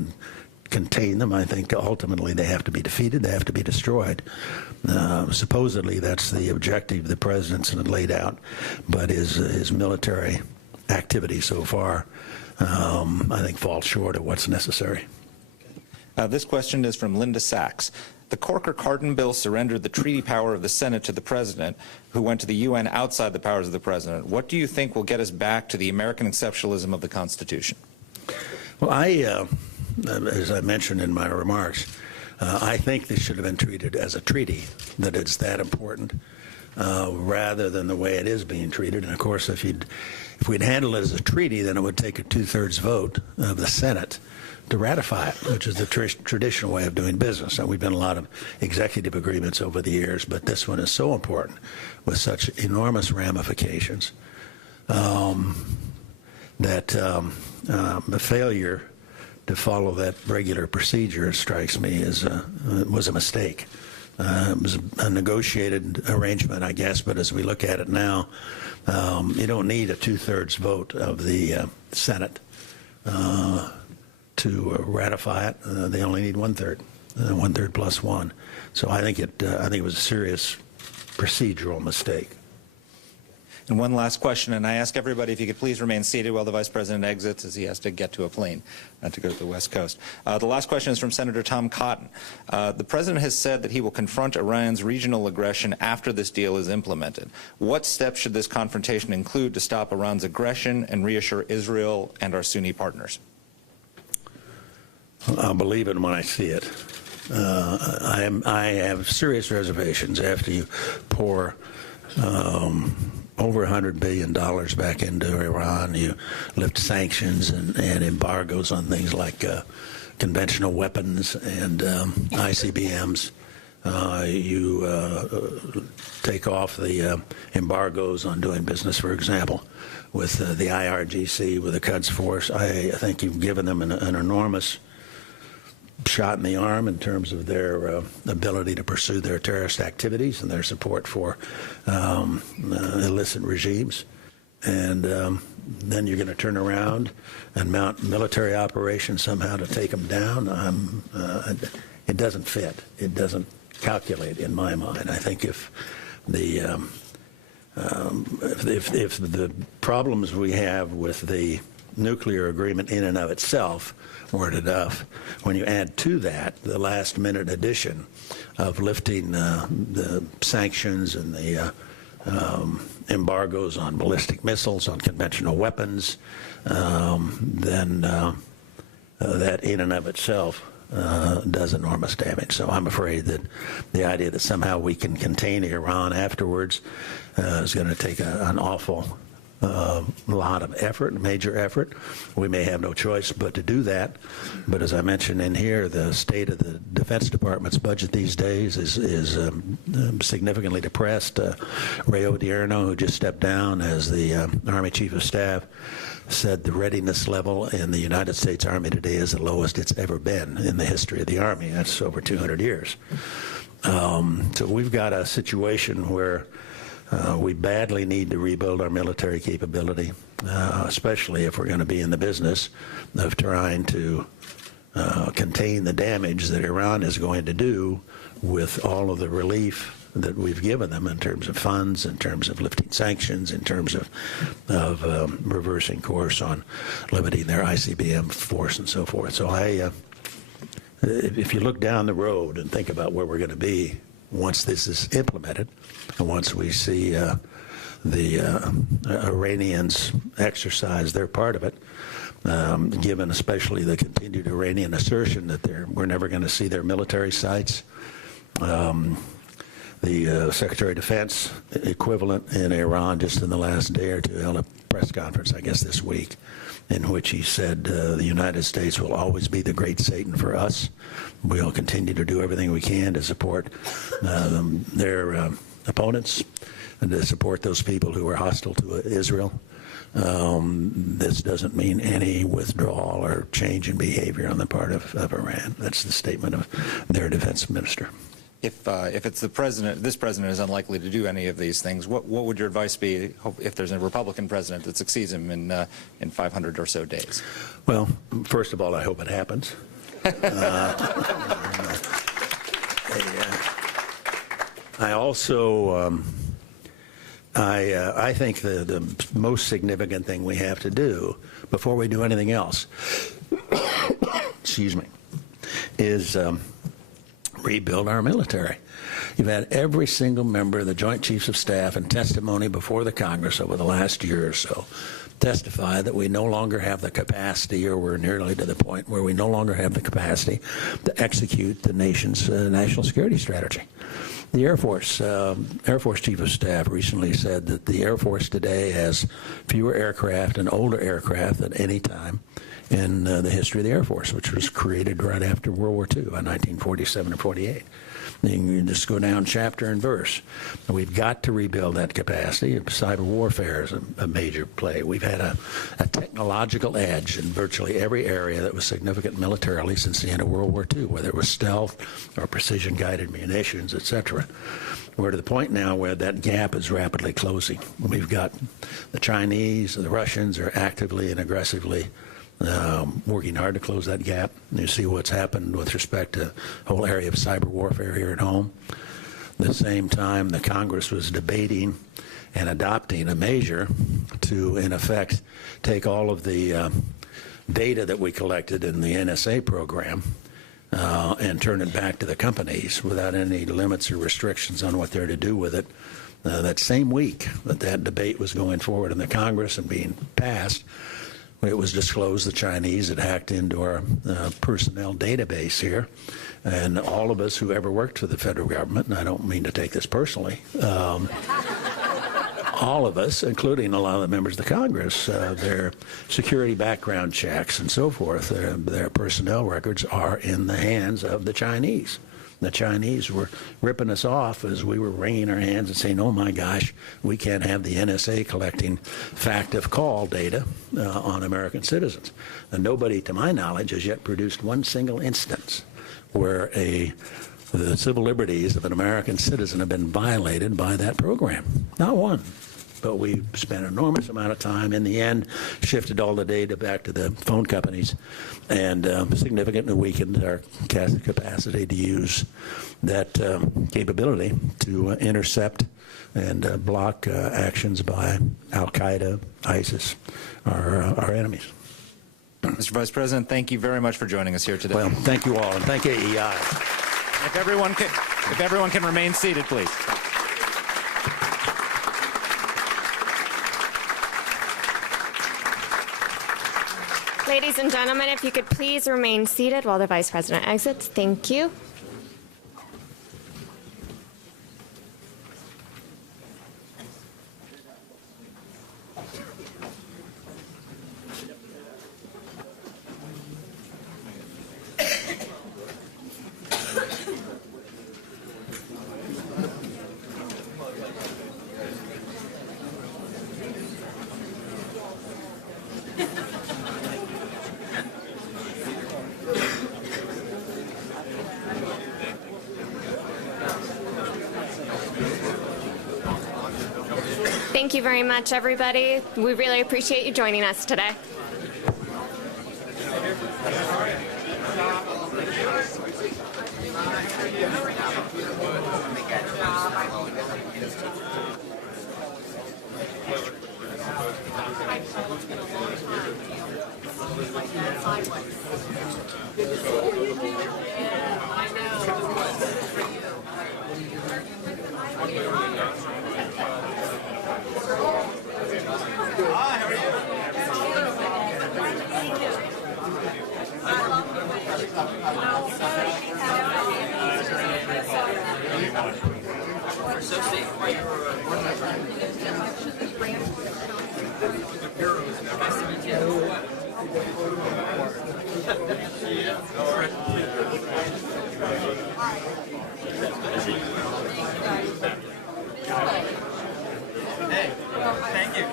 contain them. I think ultimately they have to be defeated. They have to be destroyed. Supposedly that's the objective the president's laid out, but his military activity so far I think falls short of what's necessary. This question is from Linda Sachs. The Corker-Cardin bill surrendered the treaty power of the Senate to the President, who went to the UN outside the powers of the President. What do you think will get us back to the American exceptionalism of the Constitution? Well, as I mentioned in my remarks, I think this should have been treated as a treaty, that it's that important, rather than the way it is being treated. And of course, if we'd handled it as a treaty, then it would take a 2/3 vote of the Senate to ratify it, which is the traditional way of doing business. And we've been a lot of executive agreements over the years, but this one is so important with such enormous ramifications that the failure to follow that regular procedure, strikes me, was a mistake. It was a negotiated arrangement, I guess, but as we look at it now, you don't need a 2/3 vote of the Senate to ratify it. They only need 1/3, 1/3 plus 1. So I think it was a serious procedural mistake. And one last question, and I ask everybody if you could please remain seated while the Vice President exits, as he has to get to a plane to go to the West Coast. The last question is from Senator Tom Cotton. The President has said that he will confront Iran's regional aggression after this deal is implemented. What steps should this confrontation include to stop Iran's aggression and reassure Israel and our Sunni partners? I'll believe it when I see it. I have serious reservations after you pour over $100 billion back into Iran. You lift sanctions and embargoes on things like conventional weapons and ICBMs. You take off the embargoes on doing business, for example, with the IRGC, with the Quds Force. I think you've given them an enormous shot in the arm in terms of their ability to pursue their terrorist activities and their support for illicit regimes. And then you're going to turn around and mount military operations somehow to take them down. It doesn't fit. It doesn't calculate in my mind. I think if the problems we have with the nuclear agreement in and of itself weren't enough, when you add to that the last-minute addition of lifting the sanctions and the embargoes on ballistic missiles, on conventional weapons, then that in and of itself does enormous damage. So I'm afraid that the idea that somehow we can contain Iran afterwards is going to take an awful lot of effort, major effort. We may have no choice but to do that. But as I mentioned in here, the state of the Defense Department's budget these days is significantly depressed. Ray Odierno, who just stepped down as the Army Chief of Staff, said the readiness level in the United States Army today is the lowest it's ever been in the history of the Army. That's over 200 years. So we've got a situation where we badly need to rebuild our military capability, especially if we're going to be in the business of trying to contain the damage that Iran is going to do with all of the relief that we've given them in terms of funds, in terms of lifting sanctions, in terms of reversing course on limiting their ICBM force and so forth. So if you look down the road and think about where we're going to be once this is implemented, and once we see the Iranians exercise their part of it, given especially the continued Iranian assertion that we're never going to see their military sites, the Secretary of Defense equivalent in Iran just in the last day or two held a press conference, I guess this week, in which he said the United States will always be the great Satan for us. We'll continue to do everything we can to support their opponents and to support those people who are hostile to Israel. This doesn't mean any withdrawal or change in behavior on the part of Iran. That's the statement of their defense minister. If it's the president, this president is unlikely to do any of these things, what would your advice be if there's a Republican president that succeeds him in 500 or so days? Well, first of all, I hope it happens. I also, I think the most significant thing we have to do before we do anything else, excuse me, is rebuild our military. You've had every single member of the Joint Chiefs of Staff in testimony before the Congress over the last year or so testify that we no longer have the capacity, or we're nearly to the point where we no longer have the capacity to execute the nation's national security strategy. The Air Force Chief of Staff recently said that the Air Force today has fewer aircraft and older aircraft than any time in the history of the Air Force, which was created right after World War II, in 1947 or 48. You can just go down chapter and verse. We've got to rebuild that capacity. Cyber warfare is a major play. We've had a technological edge in virtually every area that was significant militarily since the end of World War II, whether it was stealth or precision-guided munitions, etc. We're to the point now where that gap is rapidly closing. We've got the Chinese, the Russians are actively and aggressively working hard to close that gap. You see what's happened with respect to the whole area of cyber warfare here at home. At the same time, the Congress was debating and adopting a measure to, in effect, take all of the data that we collected in the NSA program and turn it back to the companies without any limits or restrictions on what they're to do with it. That same week that debate was going forward in the Congress and being passed, it was disclosed the Chinese had hacked into our personnel database here, and all of us who ever worked for the federal government, and I don't mean to take this personally, all of us, including a lot of the members of the Congress, their security background checks and so forth, their personnel records are in the hands of the Chinese. The Chinese were ripping us off as we were wringing our hands and saying, oh my gosh, we can't have the NSA collecting fact of call data on American citizens. And nobody, to my knowledge, has yet produced one single instance where the civil liberties of an American citizen have been violated by that program. Not one. But we spent an enormous amount of time, in the end, shifted all the data back to the phone companies, and significantly weakened our capacity to use that capability to intercept and block actions by Al-Qaeda, ISIS, our enemies. Mr. Vice President, thank you very much for joining us here today. Well, thank you all, and thank AEI. If everyone can remain seated, please. Ladies and gentlemen, if you could please remain seated while the Vice President exits. Thank you. Thank you very much, everybody. We really appreciate you joining us today. Thank you.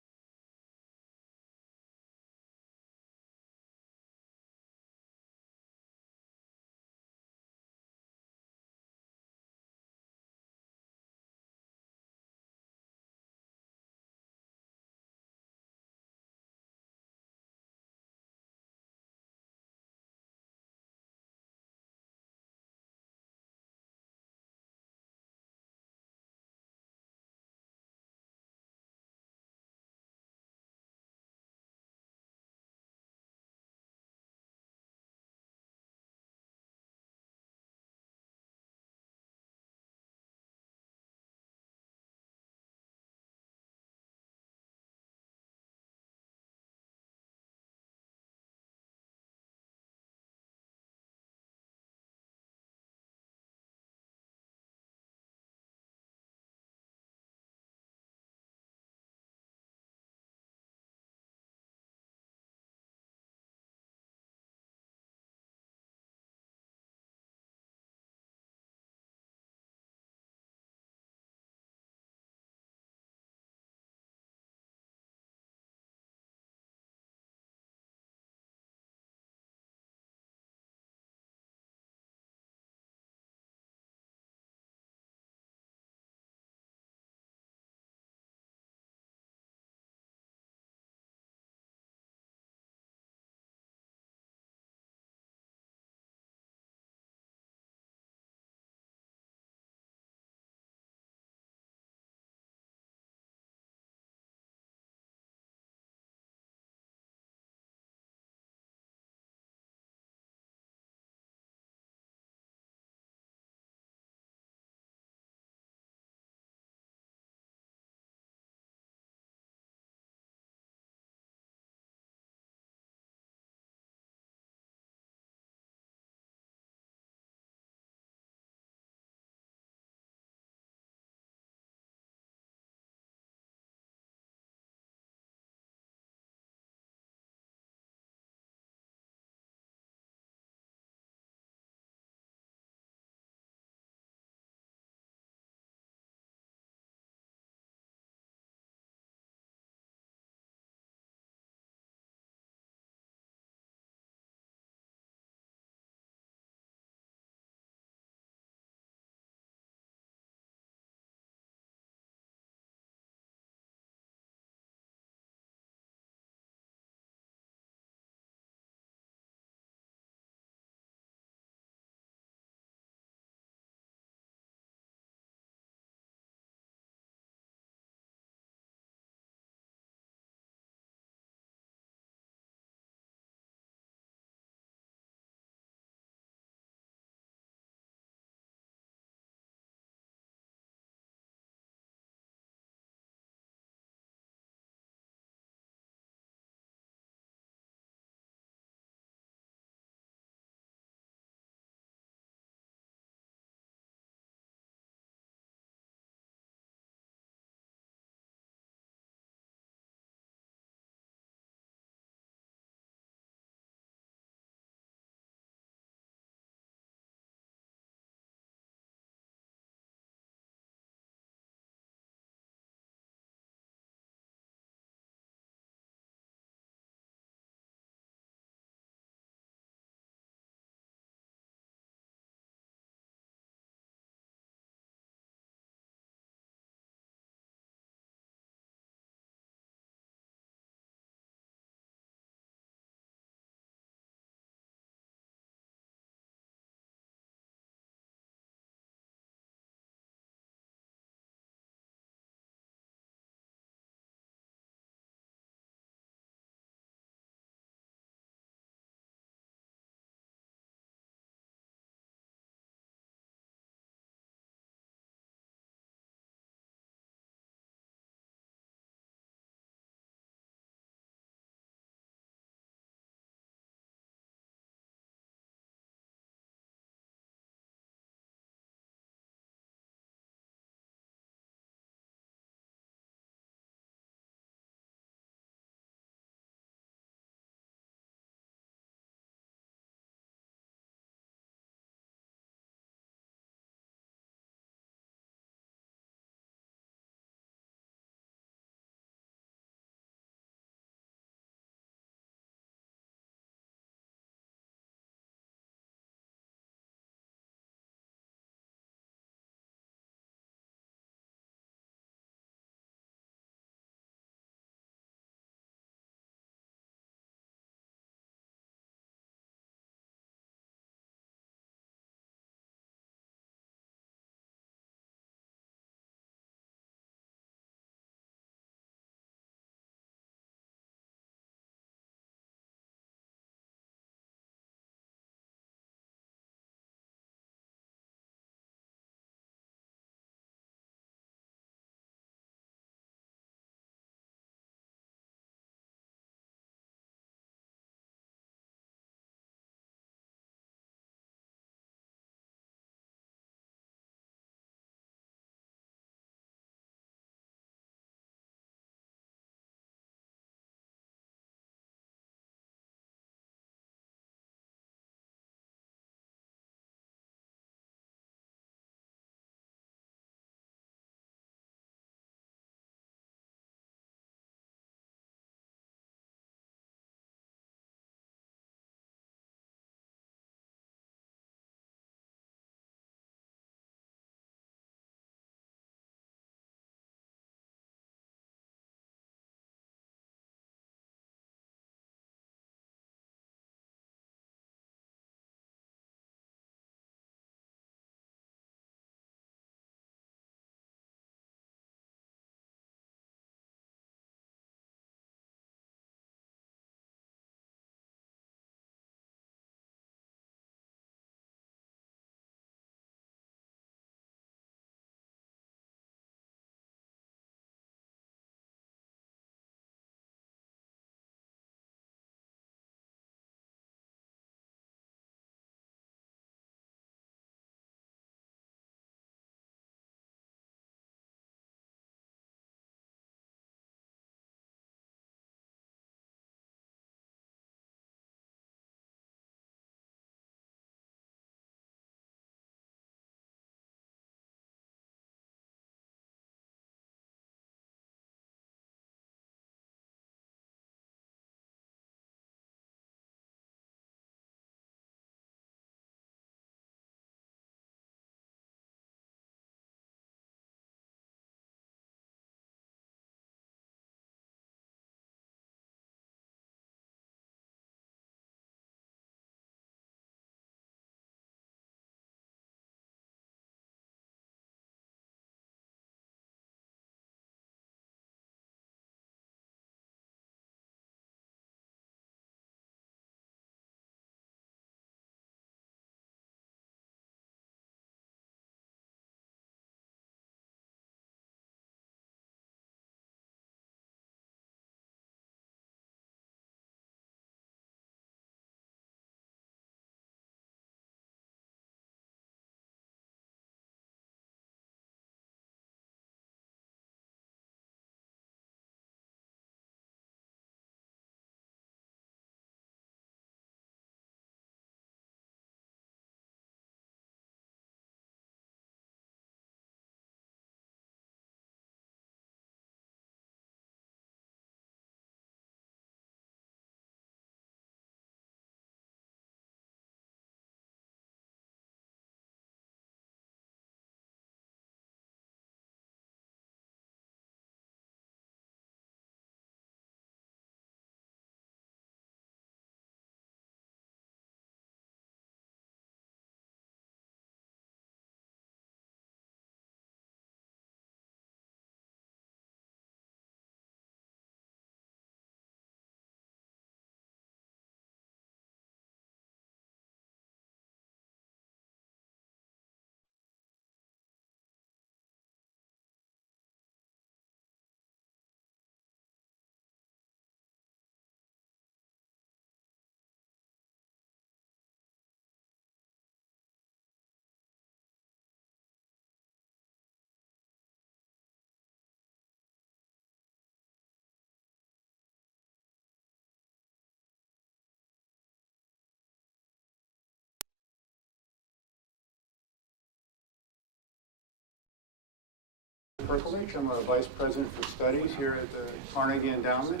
Perkovich. I'm a Vice President for Studies here at the Carnegie Endowment,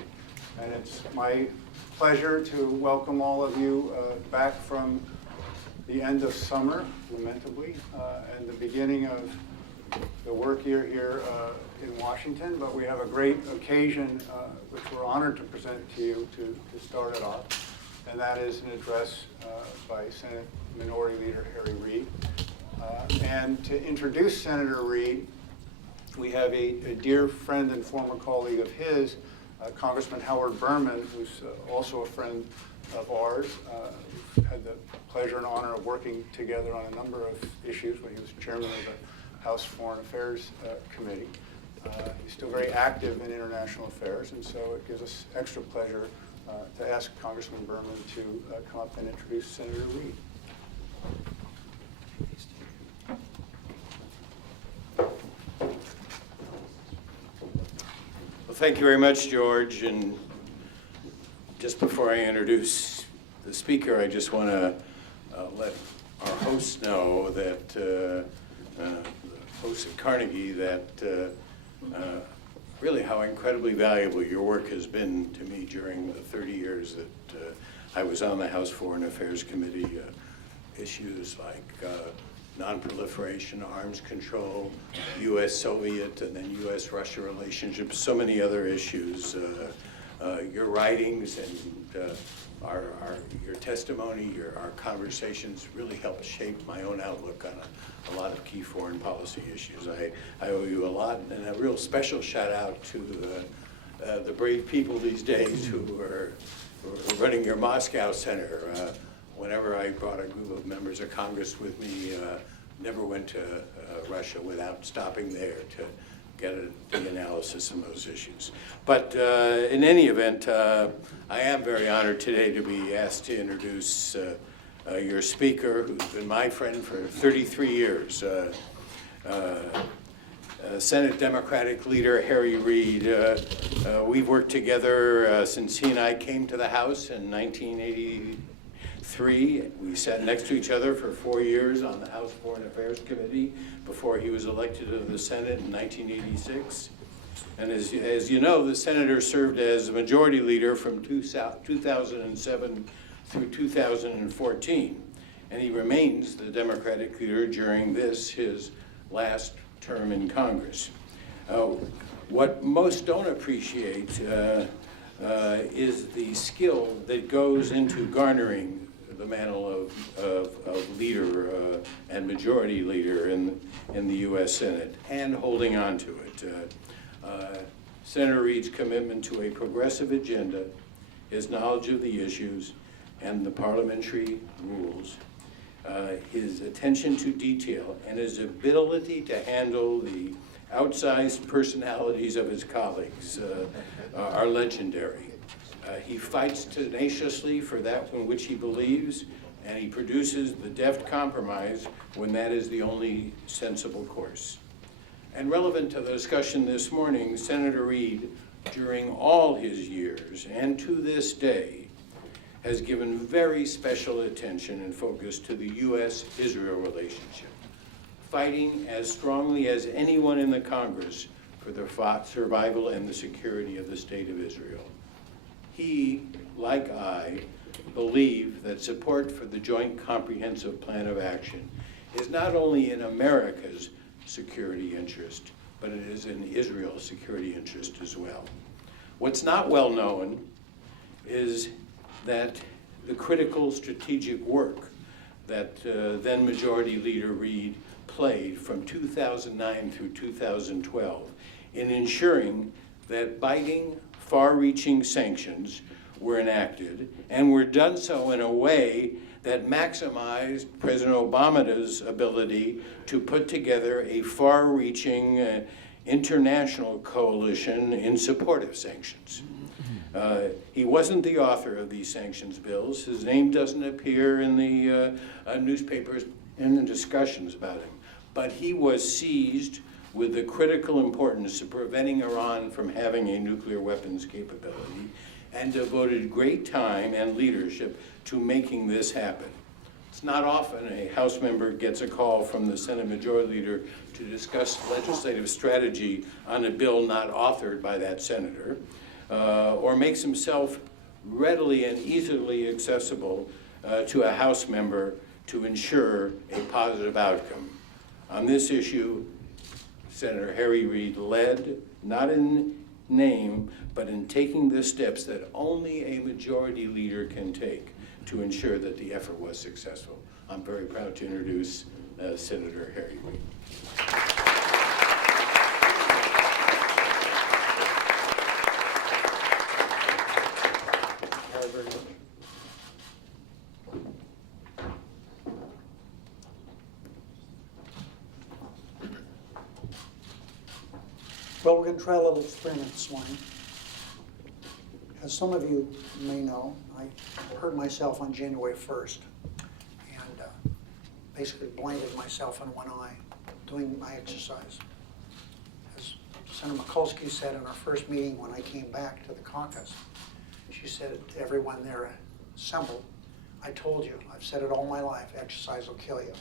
and it's my pleasure to welcome all of you back from the end of summer, lamentably, and the beginning of the work year here in Washington. But we have a great occasion, which we're honored to present to you to start it off, and that is an address by Senate Minority Leader Harry Reid. And to introduce Senator Reid, we have a dear friend and former colleague of his, Congressman Howard Berman, who's also a friend of ours. We've had the pleasure and honor of working together on a number of issues when he was chairman of the House Foreign Affairs Committee. He's still very active in international affairs, and so it gives us extra pleasure to ask Congressman Berman to come up and introduce Senator Reid. Well, thank you very much, George. And just before I introduce the speaker, I just want to let our hosts know that, the hosts at Carnegie, that really how incredibly valuable your work has been to me during the 30 years that I was on the House Foreign Affairs Committee. Issues like non-proliferation, arms control, U.S.-Soviet, and then U.S.-Russia relationships, so many other issues. Your writings and your testimony, our conversations really helped shape my own outlook on a lot of key foreign policy issues. I owe you a lot, and a real special shout out to the brave people these days who are running your Moscow Center. Whenever I brought a group of members of Congress with me, never went to Russia without stopping there to get the analysis of those issues. But in any event, I am very honored today to be asked to introduce your speaker, who's been my friend for 33 years, Senate Democratic Leader Harry Reid. We've worked together since he and I came to the House in 1983. We sat next to each other for 4 years on the House Foreign Affairs Committee before he was elected to the Senate in 1986. And as you know, the senator served as Majority Leader from 2007 through 2014. And he remains the Democratic Leader during his last term in Congress. What most don't appreciate is the skill that goes into garnering the mantle of leader and majority leader in the U.S. Senate and holding on to it. Senator Reid's commitment to a progressive agenda, his knowledge of the issues and the parliamentary rules, his attention to detail, and his ability to handle the outsized personalities of his colleagues are legendary. He fights tenaciously for that in which he believes, and he produces the deft compromise when that is the only sensible course. And relevant to the discussion this morning, Senator Reid, during all his years and to this day, has given very special attention and focus to the U.S.-Israel relationship, fighting as strongly as anyone in the Congress for the survival and the security of the state of Israel. He, like I, believe that support for the Joint Comprehensive Plan of Action is not only in America's security interest, but it is in Israel's security interest as well. What's not well known is that the critical strategic work that then Majority Leader Reid played from 2009 through 2012 in ensuring that biting, far-reaching sanctions were enacted and were done so in a way that maximized President Obama's ability to put together a far-reaching international coalition in support of sanctions. He wasn't the author of these sanctions bills. His name doesn't appear in the newspapers and the discussions about him. But he was seized with the critical importance of preventing Iran from having a nuclear weapons capability and devoted great time and leadership to making this happen. It's not often a House member gets a call from the Senate Majority Leader to discuss legislative strategy on a bill not authored by that senator, or makes himself readily and easily accessible to a House member to ensure a positive outcome. On this issue, Senator Harry Reid led, not in name, but in taking the steps that only a majority leader can take to ensure that the effort was successful. I'm very proud to introduce Senator Harry Reid. Well, we're going to try a little experiment this morning. As some of you may know, I hurt myself on January 1st and basically blinded myself in one eye doing my exercise. As Senator Mikulski said in our first meeting when I came back to the caucus, she said to everyone there assembled, I told you, I've said it all my life, exercise will kill you.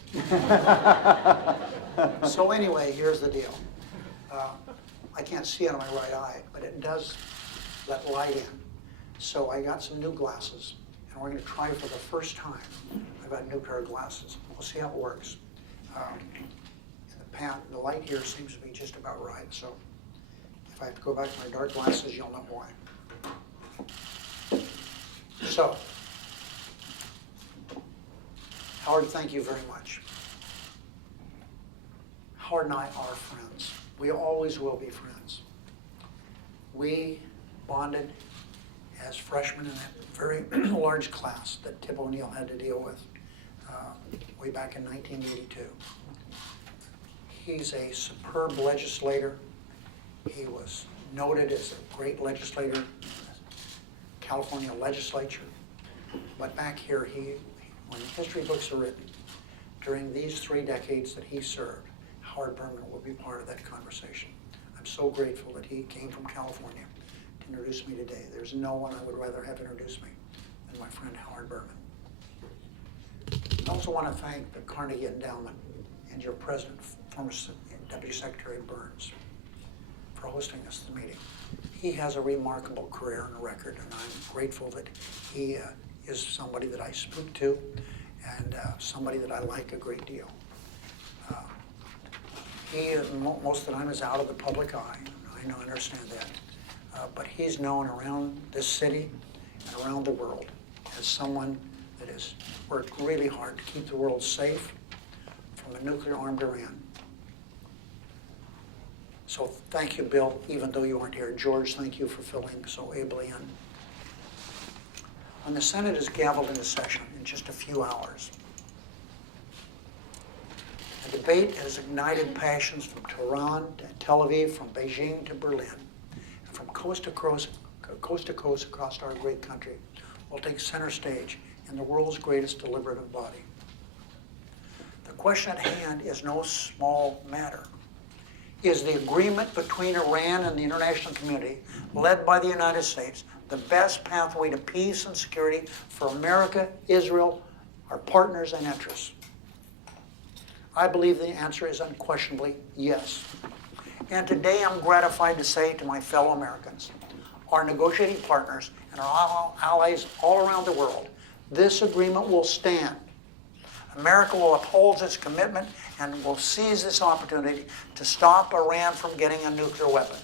So anyway, here's the deal. I can't see out of my right eye, but it does let light in. So I got some new glasses, and we're going to try for the first time. I've got new pair of glasses. We'll see how it works. The light here seems to be just about right, so if I have to go back to my dark glasses, you'll know why. So, Howard, thank you very much. Howard and I are friends. We always will be friends. We bonded as freshmen in that very large class that Tip O'Neill had to deal with way back in 1982. He's a superb legislator. He was noted as a great legislator in the California legislature. But back here, when history books are written, during these 3 decades that he served, Howard Berman will be part of that conversation. I'm so grateful that he came from California to introduce me today. There's no one I would rather have introduce me than my friend Howard Berman. I also want to thank the Carnegie Endowment and your president, former Deputy Secretary Burns, for hosting this meeting. He has a remarkable career and a record, and I'm grateful that he is somebody that I speak to and somebody that I like a great deal. He, most of the time, is out of the public eye. I understand that. But he's known around this city and around the world as someone that has worked really hard to keep the world safe from a nuclear-armed Iran. So thank you, Bill, even though you aren't here. George, thank you for filling so ably in. When the Senate is gavelled into session in just a few hours, the debate has ignited passions from Tehran to Tel Aviv, from Beijing to Berlin, and from coast to coast across our great country will take center stage in the world's greatest deliberative body. The question at hand is no small matter. Is the agreement between Iran and the international community, led by the United States, the best pathway to peace and security for America, Israel, our partners and interests? I believe the answer is unquestionably yes. And today I'm gratified to say to my fellow Americans, our negotiating partners, and our allies all around the world, this agreement will stand. America will uphold its commitment and will seize this opportunity to stop Iran from getting a nuclear weapon.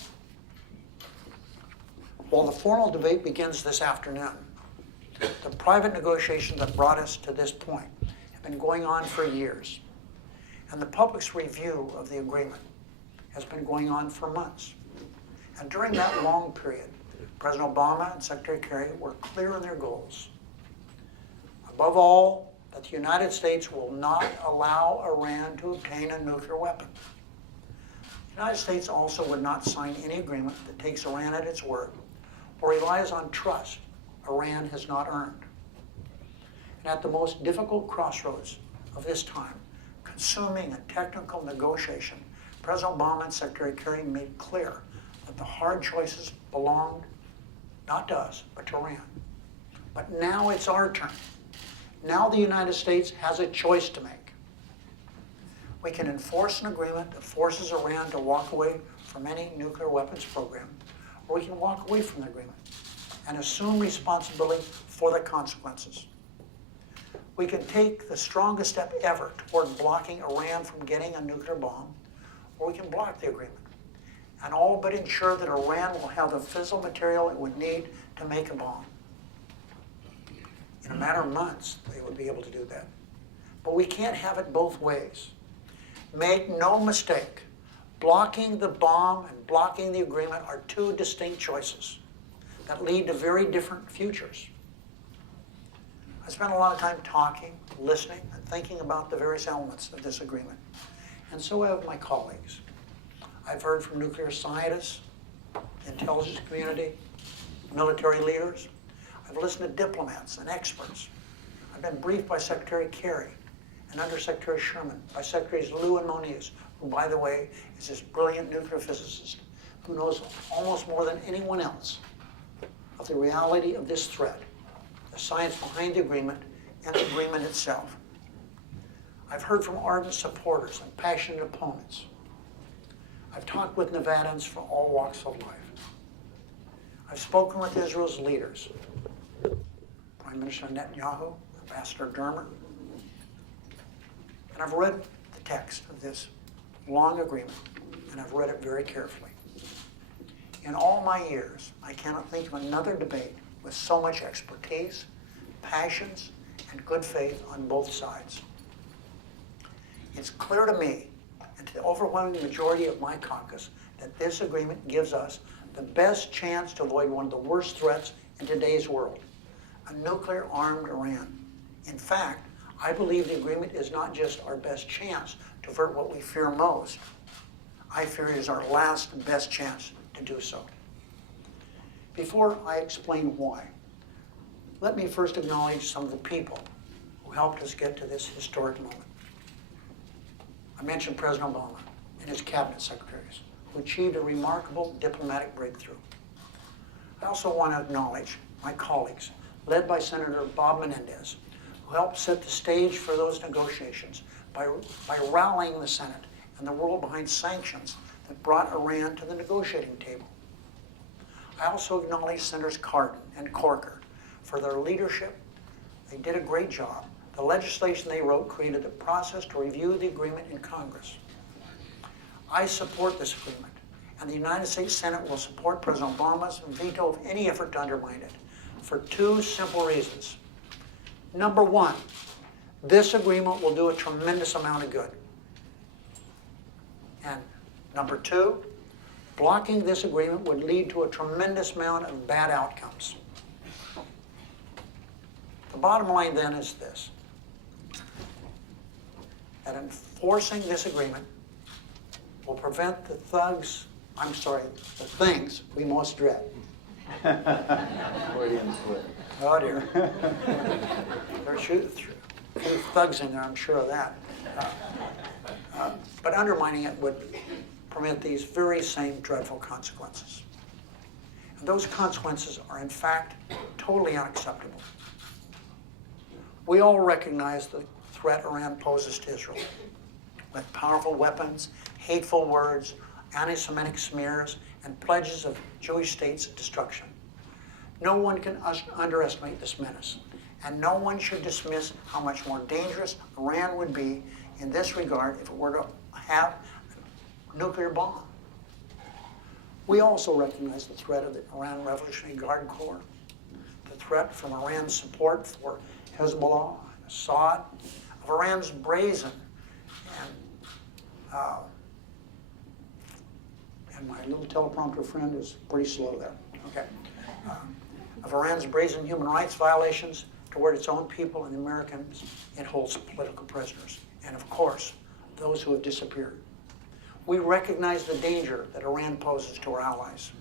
While the formal debate begins this afternoon, the private negotiations that brought us to this point have been going on for years. And the public's review of the agreement has been going on for months. And during that long period, President Obama and Secretary Kerry were clear in their goals. Above all, that the United States will not allow Iran to obtain a nuclear weapon. The United States also would not sign any agreement that takes Iran at its word or relies on trust Iran has not earned. And at the most difficult crossroads of this time, consuming a technical negotiation, President Obama and Secretary Kerry made clear that the hard choices belonged not to us, but to Iran. But now it's our turn. Now the United States has a choice to make. We can enforce an agreement that forces Iran to walk away from any nuclear weapons program, or we can walk away from the agreement and assume responsibility for the consequences. We can take the strongest step ever toward blocking Iran from getting a nuclear bomb, or we can block the agreement and all but ensure that Iran will have the fissile material it would need to make a bomb. In a matter of months, they would be able to do that. But we can't have it both ways. Make no mistake, blocking the bomb and blocking the agreement are two distinct choices that lead to very different futures. I spent a lot of time talking, listening, and thinking about the various elements of this agreement. And so have my colleagues. I've heard from nuclear scientists, the intelligence community, military leaders. I've listened to diplomats and experts. I've been briefed by Secretary Kerry and Undersecretary Sherman, by Secretaries Liu and Moniz, who, by the way, is this brilliant nuclear physicist who knows almost more than anyone else of the reality of this threat, the science behind the agreement, and the agreement itself. I've heard from ardent supporters and passionate opponents. I've talked with Nevadans from all walks of life. I've spoken with Israel's leaders, Prime Minister Netanyahu, Ambassador Dermer, and I've read the text of this long agreement, and I've read it very carefully. In all my years, I cannot think of another debate with so much expertise, passions, and good faith on both sides. It's clear to me and to the overwhelming majority of my caucus that this agreement gives us the best chance to avoid one of the worst threats in today's world, a nuclear-armed Iran. In fact, I believe the agreement is not just our best chance to avert what we fear most. I fear it is our last and best chance to do so. Before I explain why, let me first acknowledge some of the people who helped us get to this historic moment. I mentioned President Obama and his cabinet secretaries, who achieved a remarkable diplomatic breakthrough. I also want to acknowledge my colleagues, led by Senator Bob Menendez, who helped set the stage for those negotiations by rallying the Senate and the world behind sanctions that brought Iran to the negotiating table. I also acknowledge Senators Cardin and Corker for their leadership. They did a great job. The legislation they wrote created a process to review the agreement in Congress. I support this agreement, and the United States Senate will support President Obama's veto of any effort to undermine it for two simple reasons. Number one, this agreement will do a tremendous amount of good. And number two, blocking this agreement would lead to a tremendous amount of bad outcomes. The bottom line then is this, that enforcing this agreement will prevent the things we most dread. Oh dear. There's a few thugs in there, I'm sure of that. But undermining it would permit these very same dreadful consequences. And those consequences are in fact totally unacceptable. We all recognize the threat Iran poses to Israel with powerful weapons, hateful words, anti-Semitic smears, and pledges of Jewish states' destruction. No one can underestimate this menace, and no one should dismiss how much more dangerous Iran would be in this regard if it were to have a nuclear bomb. We also recognize the threat of the Iran Revolutionary Guard Corps, the threat from Iran's support for Hezbollah, Assad, of Iran's brazen and my little teleprompter friend is pretty slow there. Okay. Of Iran's brazen human rights violations toward its own people and the Americans it holds political prisoners, and of course, those who have disappeared. We recognize the danger that Iran poses to our allies,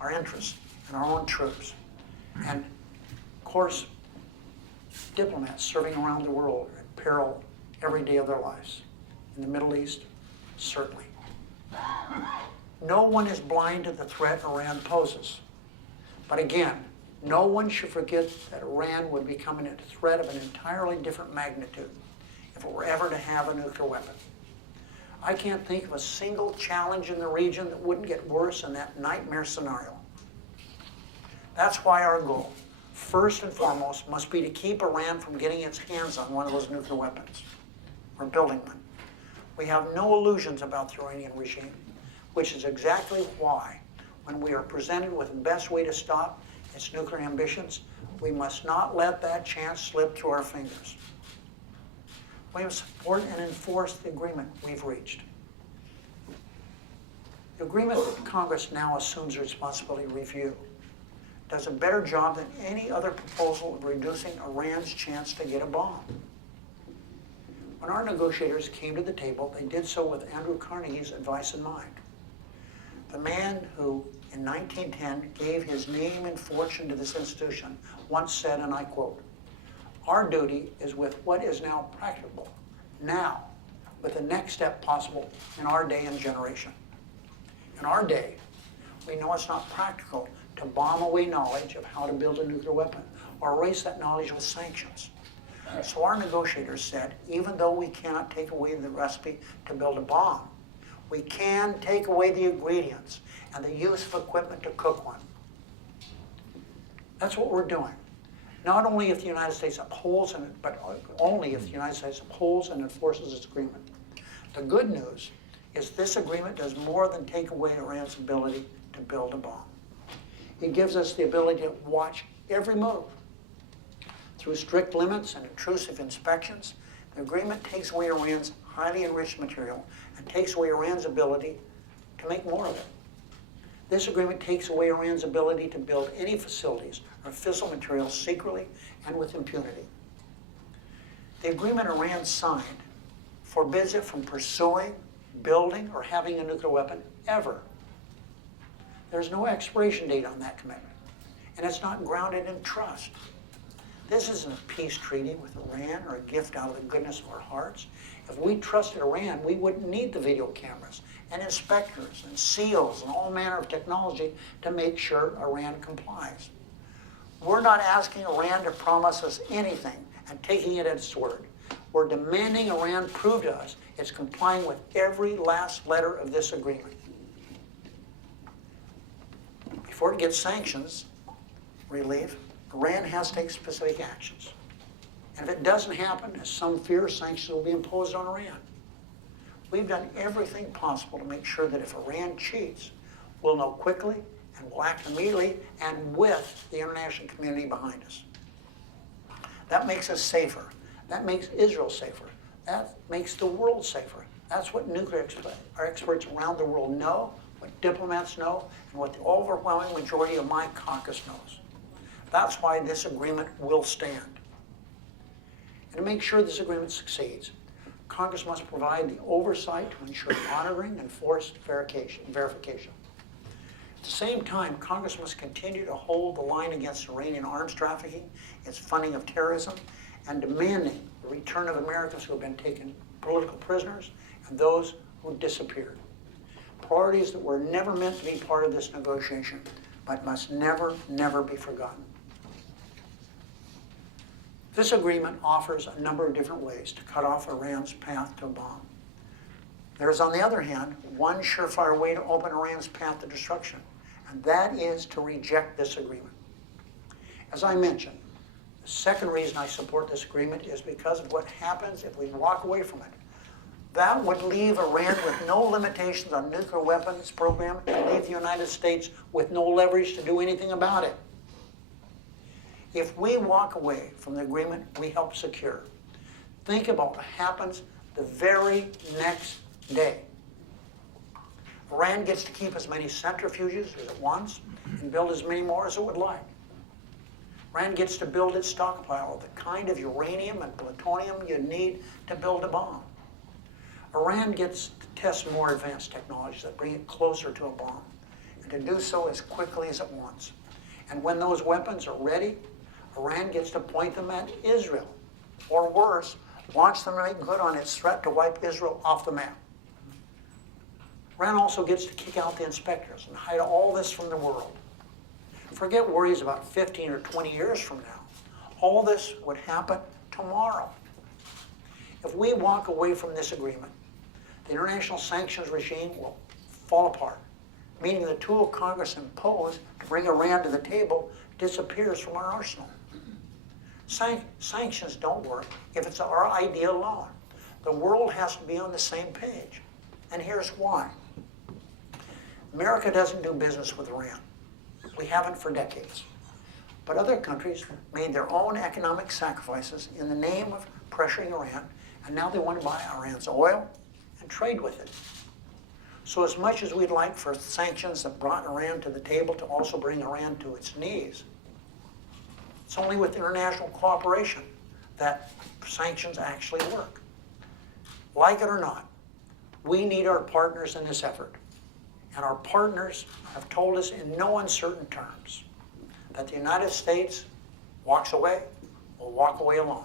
our interests, and our own troops. And of course, diplomats serving around the world are in peril every day of their lives. In the Middle East, certainly. No one is blind to the threat Iran poses. But again, No one should forget that Iran would become a threat of an entirely different magnitude if it were ever to have a nuclear weapon. I can't think of a single challenge in the region that wouldn't get worse in that nightmare scenario. That's why our goal, first and foremost, must be to keep Iran from getting its hands on one of those nuclear weapons, or building one. We have no illusions about the Iranian regime, which is exactly why, when we are presented with the best way to stop its nuclear ambitions, we must not let that chance slip through our fingers. We must support and enforce the agreement we've reached. The agreement that Congress now assumes responsibility to review does a better job than any other proposal of reducing Iran's chance to get a bomb. When our negotiators came to the table, they did so with Andrew Carnegie's advice in mind. The man who, in 1910, gave his name and fortune to this institution once said, and I quote, "Our duty is with what is now practicable, now, with the next step possible in our day and generation." In our day, we know it's not practical to bomb away knowledge of how to build a nuclear weapon or erase that knowledge with sanctions. So our negotiators said, even though we cannot take away the recipe to build a bomb, we can take away the ingredients and the use of equipment to cook one. That's what we're doing. Not only if the United States upholds, but only if the United States upholds and enforces its agreement. The good news is this agreement does more than take away Iran's ability to build a bomb. It gives us the ability to watch every move. Through strict limits and intrusive inspections, the agreement takes away Iran's highly enriched material and takes away Iran's ability to make more of it. This agreement takes away Iran's ability to build any facilities or fissile materials secretly and with impunity. The agreement Iran signed forbids it from pursuing, building, or having a nuclear weapon ever. There's no expiration date on that commitment, and it's not grounded in trust. This isn't a peace treaty with Iran or a gift out of the goodness of our hearts. If we trusted Iran, we wouldn't need the video cameras and inspectors and SEALs and all manner of technology to make sure Iran complies. We're not asking Iran to promise us anything and taking it at its word. We're demanding Iran prove to us it's complying with every last letter of this agreement. Before it gets sanctions relief, Iran has to take specific actions. And if it doesn't happen, as some fear, sanctions will be imposed on Iran. We've done everything possible to make sure that if Iran cheats, we'll know quickly and we'll act immediately and with the international community behind us. That makes us safer. That makes Israel safer. That makes the world safer. That's what nuclear experts around the world know, what diplomats know, and what the overwhelming majority of my caucus knows. That's why this agreement will stand. And to make sure this agreement succeeds, Congress must provide the oversight to ensure monitoring and forced verification. At the same time, Congress must continue to hold the line against Iranian arms trafficking, its funding of terrorism, and demanding the return of Americans who have been taken political prisoners and those who disappeared. Priorities that were never meant to be part of this negotiation, but must never, never be forgotten. This agreement offers a number of different ways to cut off Iran's path to a bomb. There is, on the other hand, one surefire way to open Iran's path to destruction, and that is to reject this agreement. As I mentioned, the second reason I support this agreement is because of what happens if we walk away from it. That would leave Iran with no limitations on nuclear weapons program and leave the United States with no leverage to do anything about it. If we walk away from the agreement we helped secure, think about what happens the very next day. Iran gets to keep as many centrifuges as it wants and build as many more as it would like. Iran gets to build its stockpile of the kind of uranium and plutonium you need to build a bomb. Iran gets to test more advanced technologies that bring it closer to a bomb, and to do so as quickly as it wants. And when those weapons are ready, Iran gets to point them at Israel, or worse, launch them to make good on its threat to wipe Israel off the map. Iran also gets to kick out the inspectors and hide all this from the world. Forget worries about 15 or 20 years from now. All this would happen tomorrow. If we walk away from this agreement, the international sanctions regime will fall apart, meaning the tool Congress imposed to bring Iran to the table disappears from our arsenal. Sanctions don't work if it's our idea alone. The world has to be on the same page. And here's why. America doesn't do business with Iran. We haven't for decades. But other countries made their own economic sacrifices in the name of pressuring Iran, and now they want to buy Iran's oil and trade with it. So as much as we'd like for sanctions that brought Iran to the table to also bring Iran to its knees, it's only with international cooperation that sanctions actually work. Like it or not, we need our partners in this effort. And our partners have told us in no uncertain terms that the United States walks away, will walk away alone.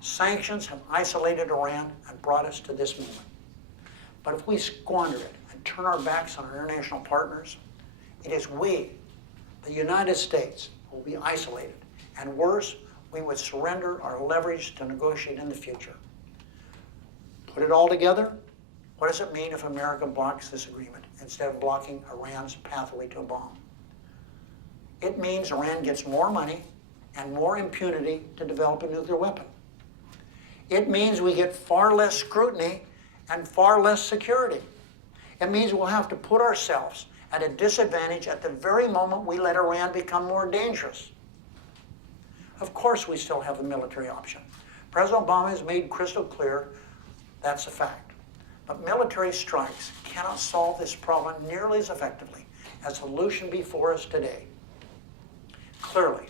Sanctions have isolated Iran and brought us to this moment. But if we squander it and turn our backs on our international partners, it is we, the United States, who will be isolated. And worse, we would surrender our leverage to negotiate in the future. Put it all together, what does it mean if America blocks this agreement instead of blocking Iran's pathway to a bomb? It means Iran gets more money and more impunity to develop a nuclear weapon. It means we get far less scrutiny and far less security. It means we'll have to put ourselves at a disadvantage at the very moment we let Iran become more dangerous. Of course, we still have the military option. President Obama has made crystal clear that's a fact. But military strikes cannot solve this problem nearly as effectively as the solution before us today. Clearly,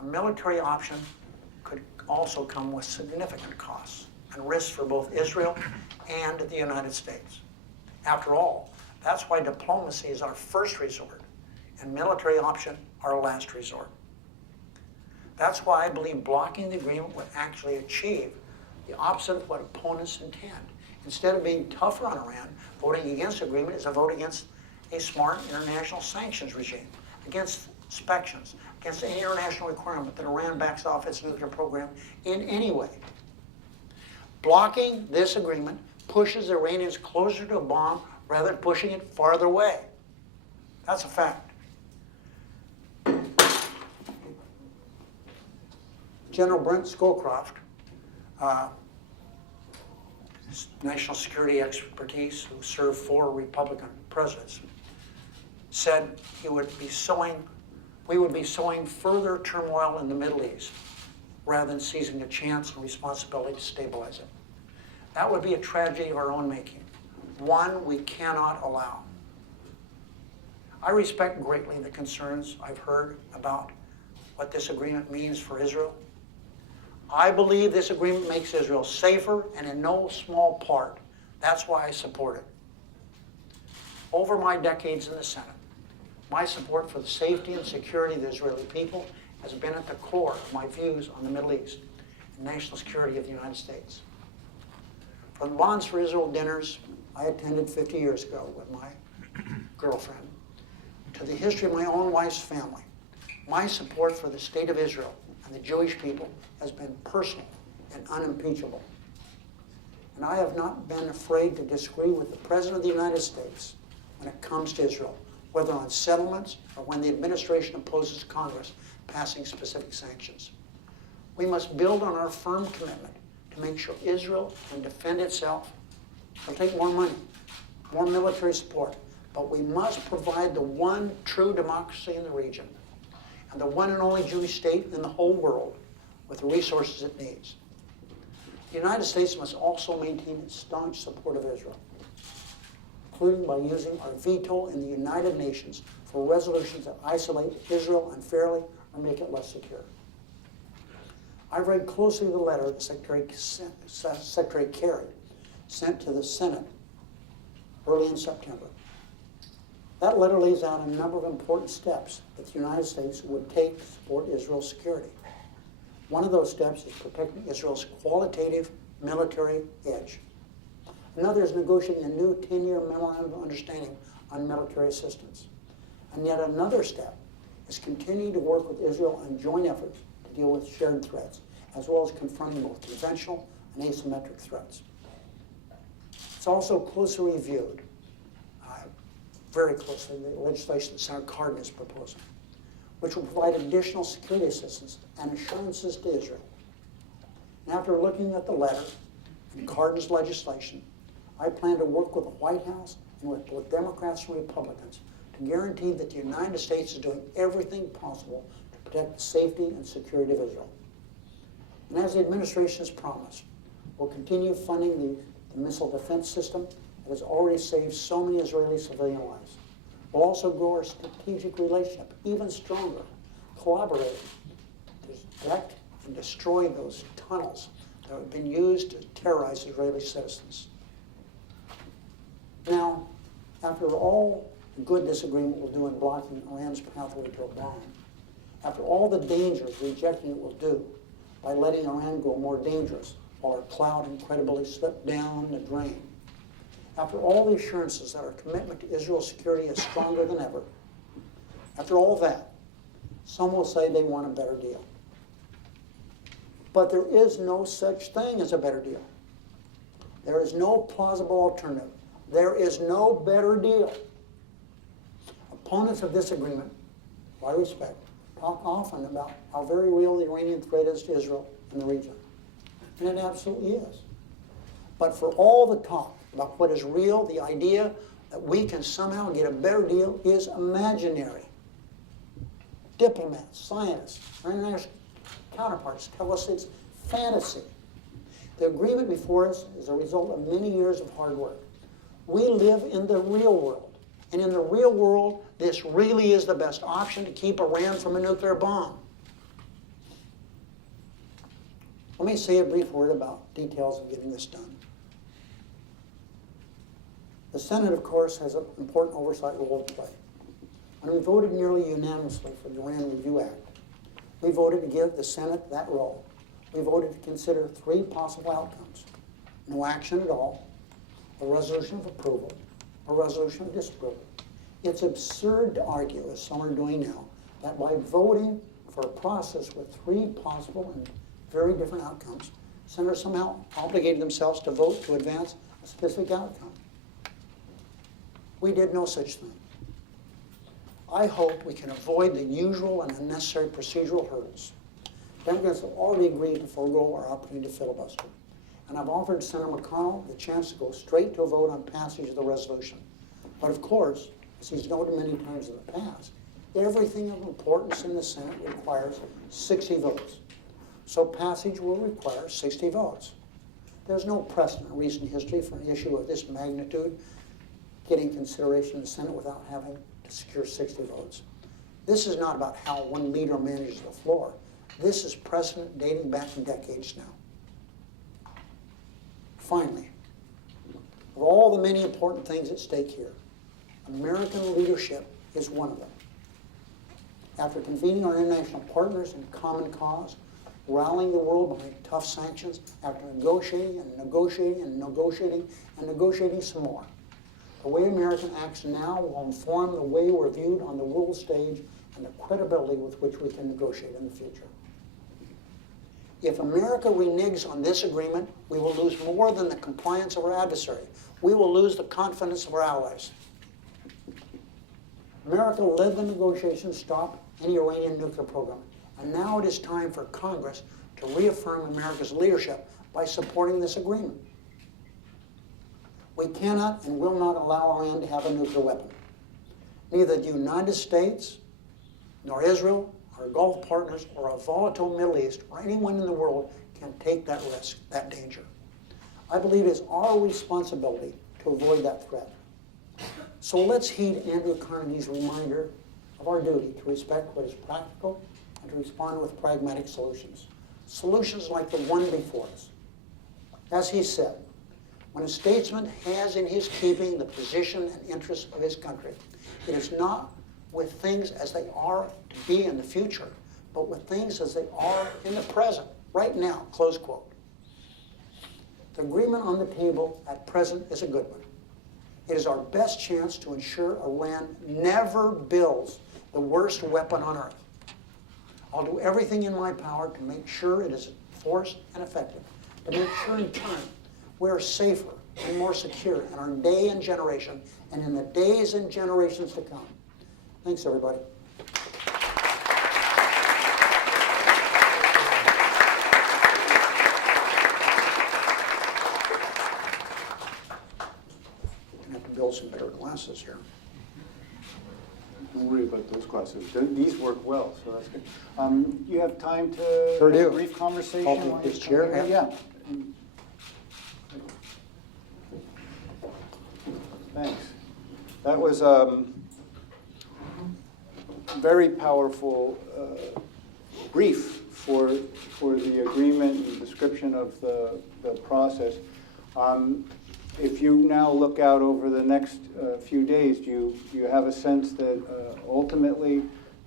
a military option could also come with significant costs and risks for both Israel and the United States. After all, that's why diplomacy is our first resort and military option our last resort. That's why I believe blocking the agreement would actually achieve the opposite of what opponents intend. Instead of being tougher on Iran, voting against the agreement is a vote against a smart international sanctions regime, against inspections, against any international requirement that Iran backs off its nuclear program in any way. Blocking this agreement pushes the Iranians closer to a bomb rather than pushing it farther away. That's a fact. General Brent Scowcroft, national security expertise who served 4 Republican presidents, said we would be sowing further turmoil in the Middle East rather than seizing a chance and responsibility to stabilize it. That would be a tragedy of our own making, one we cannot allow. I respect greatly the concerns I've heard about what this agreement means for Israel. I believe this agreement makes Israel safer, and in no small part, that's why I support it. Over my decades in the Senate, my support for the safety and security of the Israeli people has been at the core of my views on the Middle East and national security of the United States. From the Bonds for Israel dinners I attended 50 years ago with my girlfriend, to the history of my own wife's family, my support for the state of Israel and the Jewish people has been personal and unimpeachable. And I have not been afraid to disagree with the President of the United States when it comes to Israel, whether on settlements or when the administration opposes Congress passing specific sanctions. We must build on our firm commitment to make sure Israel can defend itself. It'll take more money, more military support, but we must provide the one true democracy in the region and the one and only Jewish state in the whole world with the resources it needs. The United States must also maintain its staunch support of Israel, including by using our veto in the United Nations for resolutions that isolate Israel unfairly or make it less secure. I've read closely the letter that Secretary Kerry sent to the Senate early in September. That letter lays out a number of important steps that the United States would take to support Israel's security. One of those steps is protecting Israel's qualitative military edge. Another is negotiating a new 10-year memorandum of understanding on military assistance. And yet another step is continuing to work with Israel on joint efforts to deal with shared threats, as well as confronting both conventional and asymmetric threats. It's also closely reviewed, very closely, the legislation that Senator Cardin is proposing, which will provide additional security assistance and assurances to Israel. And after looking at the letter and Cardin's legislation, I plan to work with the White House and with both Democrats and Republicans to guarantee that the United States is doing everything possible to protect the safety and security of Israel. And as the administration has promised, we'll continue funding the missile defense system that has already saved so many Israeli civilian lives. We'll also grow our strategic relationship even stronger, collaborating to detect and destroy those tunnels that have been used to terrorize Israeli citizens. Now, after all the good this agreement will do in blocking Iran's pathway to a bomb, after all the dangers rejecting it will do by letting Iran grow more dangerous while our cloud and credibility slip down the drain, after all the assurances that our commitment to Israel's security is stronger than ever, after all that, some will say they want a better deal. But there is no such thing as a better deal. There is no plausible alternative. There is no better deal. Opponents of this agreement, who I respect, talk often about how very real the Iranian threat is to Israel and the region. And it absolutely is. But for all the talk about what is real, the idea that we can somehow get a better deal is imaginary. Diplomats, scientists, our international counterparts tell us it's fantasy. The agreement before us is a result of many years of hard work. We live in the real world. And in the real world, this really is the best option to keep Iran from a nuclear bomb. Let me say a brief word about details of getting this done. The Senate, of course, has an important oversight role to play. When we voted nearly unanimously for the Iran Review Act, we voted to give the Senate that role. We voted to consider three possible outcomes: no action at all, a resolution of approval, a resolution of disapproval. It's absurd to argue, as some are doing now, that by voting for a process with three possible and very different outcomes, senators somehow obligated themselves to vote to advance a specific outcome. We did no such thing. I hope we can avoid the usual and unnecessary procedural hurdles. Democrats have already agreed to forego our opportunity to filibuster. And I've offered Senator McConnell the chance to go straight to a vote on passage of the resolution. But of course, as he's noted many times in the past, everything of importance in the Senate requires 60 votes. So passage will require 60 votes. There's no precedent in recent history for an issue of this magnitude getting consideration in the Senate without having to secure 60 votes. This is not about how one leader manages the floor. This is precedent dating back decades now. Finally, of all the many important things at stake here, American leadership is one of them. After convening our international partners in common cause, rallying the world behind tough sanctions, after negotiating and negotiating and negotiating and negotiating some more, the way America acts now will inform the way we're viewed on the world stage and the credibility with which we can negotiate in the future. If America reneges on this agreement, we will lose more than the compliance of our adversary. We will lose the confidence of our allies. America led the negotiations to stop any Iranian nuclear program. And now it is time for Congress to reaffirm America's leadership by supporting this agreement. We cannot and will not allow Iran to have a nuclear weapon. Neither the United States, nor Israel, our Gulf partners, or a volatile Middle East, or anyone in the world can take that risk, that danger. I believe it is our responsibility to avoid that threat. So let's heed Andrew Carnegie's reminder of our duty to respect what is practical and to respond with pragmatic solutions. Solutions like the one before us. As he said, when a statesman has in his keeping the position and interests of his country, it is not with things as they are to be in the future, but with things as they are in the present, right now, close quote. The agreement on the table at present is a good one. It is our best chance to ensure Iran never builds the worst weapon on earth. I'll do everything in my power to make sure it is enforced and effective, to make sure in turn we're safer and more secure in our day and generation and in the days and generations to come. Thanks, everybody. I have to build some better glasses here. Don't worry about those glasses. These work well, so that's good. You have time to Sure have a do. brief conversation? I'll while take you're this chair, coming? yeah. Yeah. Thanks. That was very powerful brief for the agreement and description of the process. If you now look out over the next few days, do you have a sense that ultimately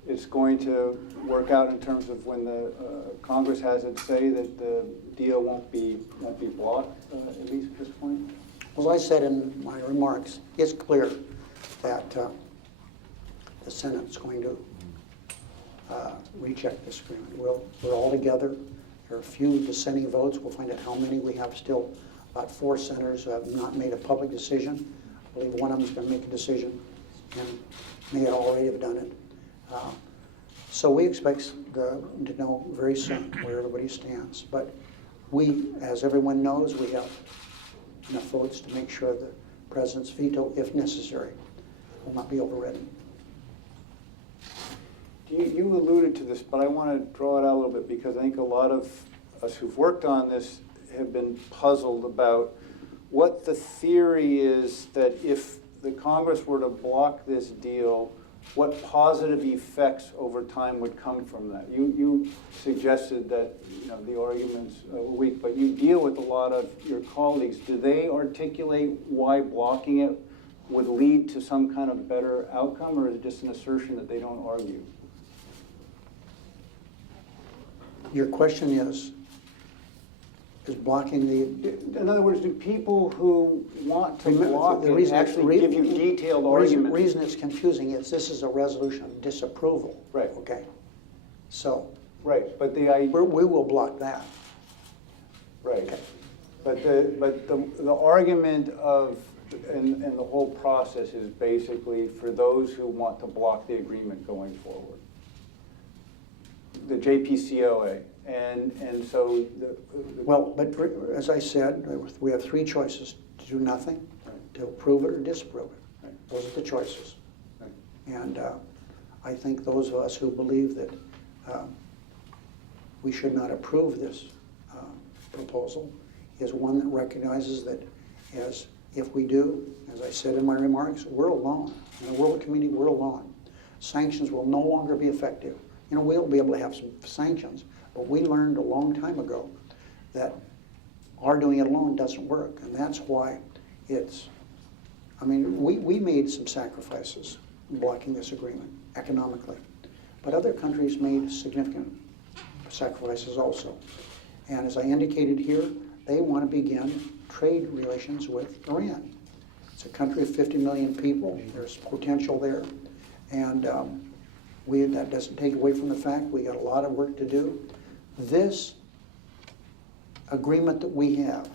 it's going to work out in terms of when the Congress has its say that the deal won't be blocked, at least at this point? As I said in my remarks, it's clear that the Senate's going to reject this agreement. We're all together. There are a few dissenting votes. We'll find out how many. We have still about 4 senators who have not made a public decision. I believe one of them is going to make a decision and may already have done it. So we expect to know very soon where everybody stands. But we, as everyone knows, we have enough votes to make sure the president's veto, if necessary, will not be overridden. You alluded to this, but I want to draw it out a little bit because I think a lot of us who've worked on this have been puzzled about what the theory is that if the Congress were to block this deal, what positive effects over time would come from that. You suggested that the arguments were weak, but you deal with a lot of your colleagues. Do they articulate why blocking it would lead to some kind of better outcome, or is it just an assertion that they don't argue? Your question is blocking the... In other words, do people who want to block the it reason actually give you detailed arguments? The reason it's confusing is this is a resolution of disapproval. Right. Okay. So... Right, but we will block that. Right. Okay. But the argument of and the whole process is basically for those who want to block the agreement going forward. The JPCOA. And so Well, but as I said, we have 3 choices: to do nothing, to approve it, or disapprove it. Right. Those are the choices. Right. And I think those of us who believe that we should not approve this proposal is one that recognizes that if we do, as I said in my remarks, we're alone. In the world community, we're alone. Sanctions will no longer be effective. We'll be able to have some sanctions, but we learned a long time ago that our doing it alone doesn't work, and that's why we made some sacrifices in blocking this agreement economically, but other countries made significant sacrifices also. And as I indicated here, they want to begin trade relations with Iran. It's a country of 50 million people. There's potential there, and that doesn't take away from the fact we got a lot of work to do. This agreement that we have,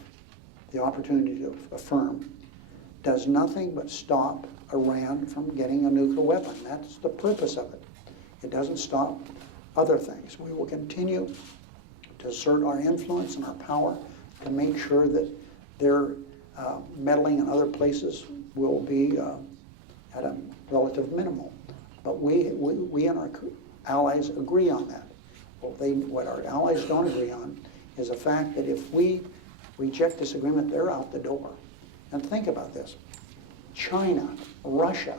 the opportunity to affirm, does nothing but stop Iran from getting a nuclear weapon. That's the purpose of it. It doesn't stop other things. We will continue to assert our influence and our power to make sure that their meddling in other places will be at a relative minimal. But we and our allies agree on that. What our allies don't agree on is the fact that if we reject this agreement, they're out the door. And think about this. China, Russia,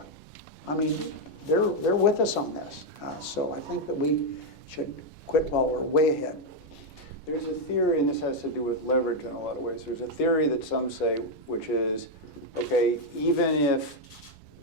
they're with us on this. So I think that we should quit while we're way ahead. There's a theory, and this has to do with leverage in a lot of ways. There's a theory that some say, which is, okay, even if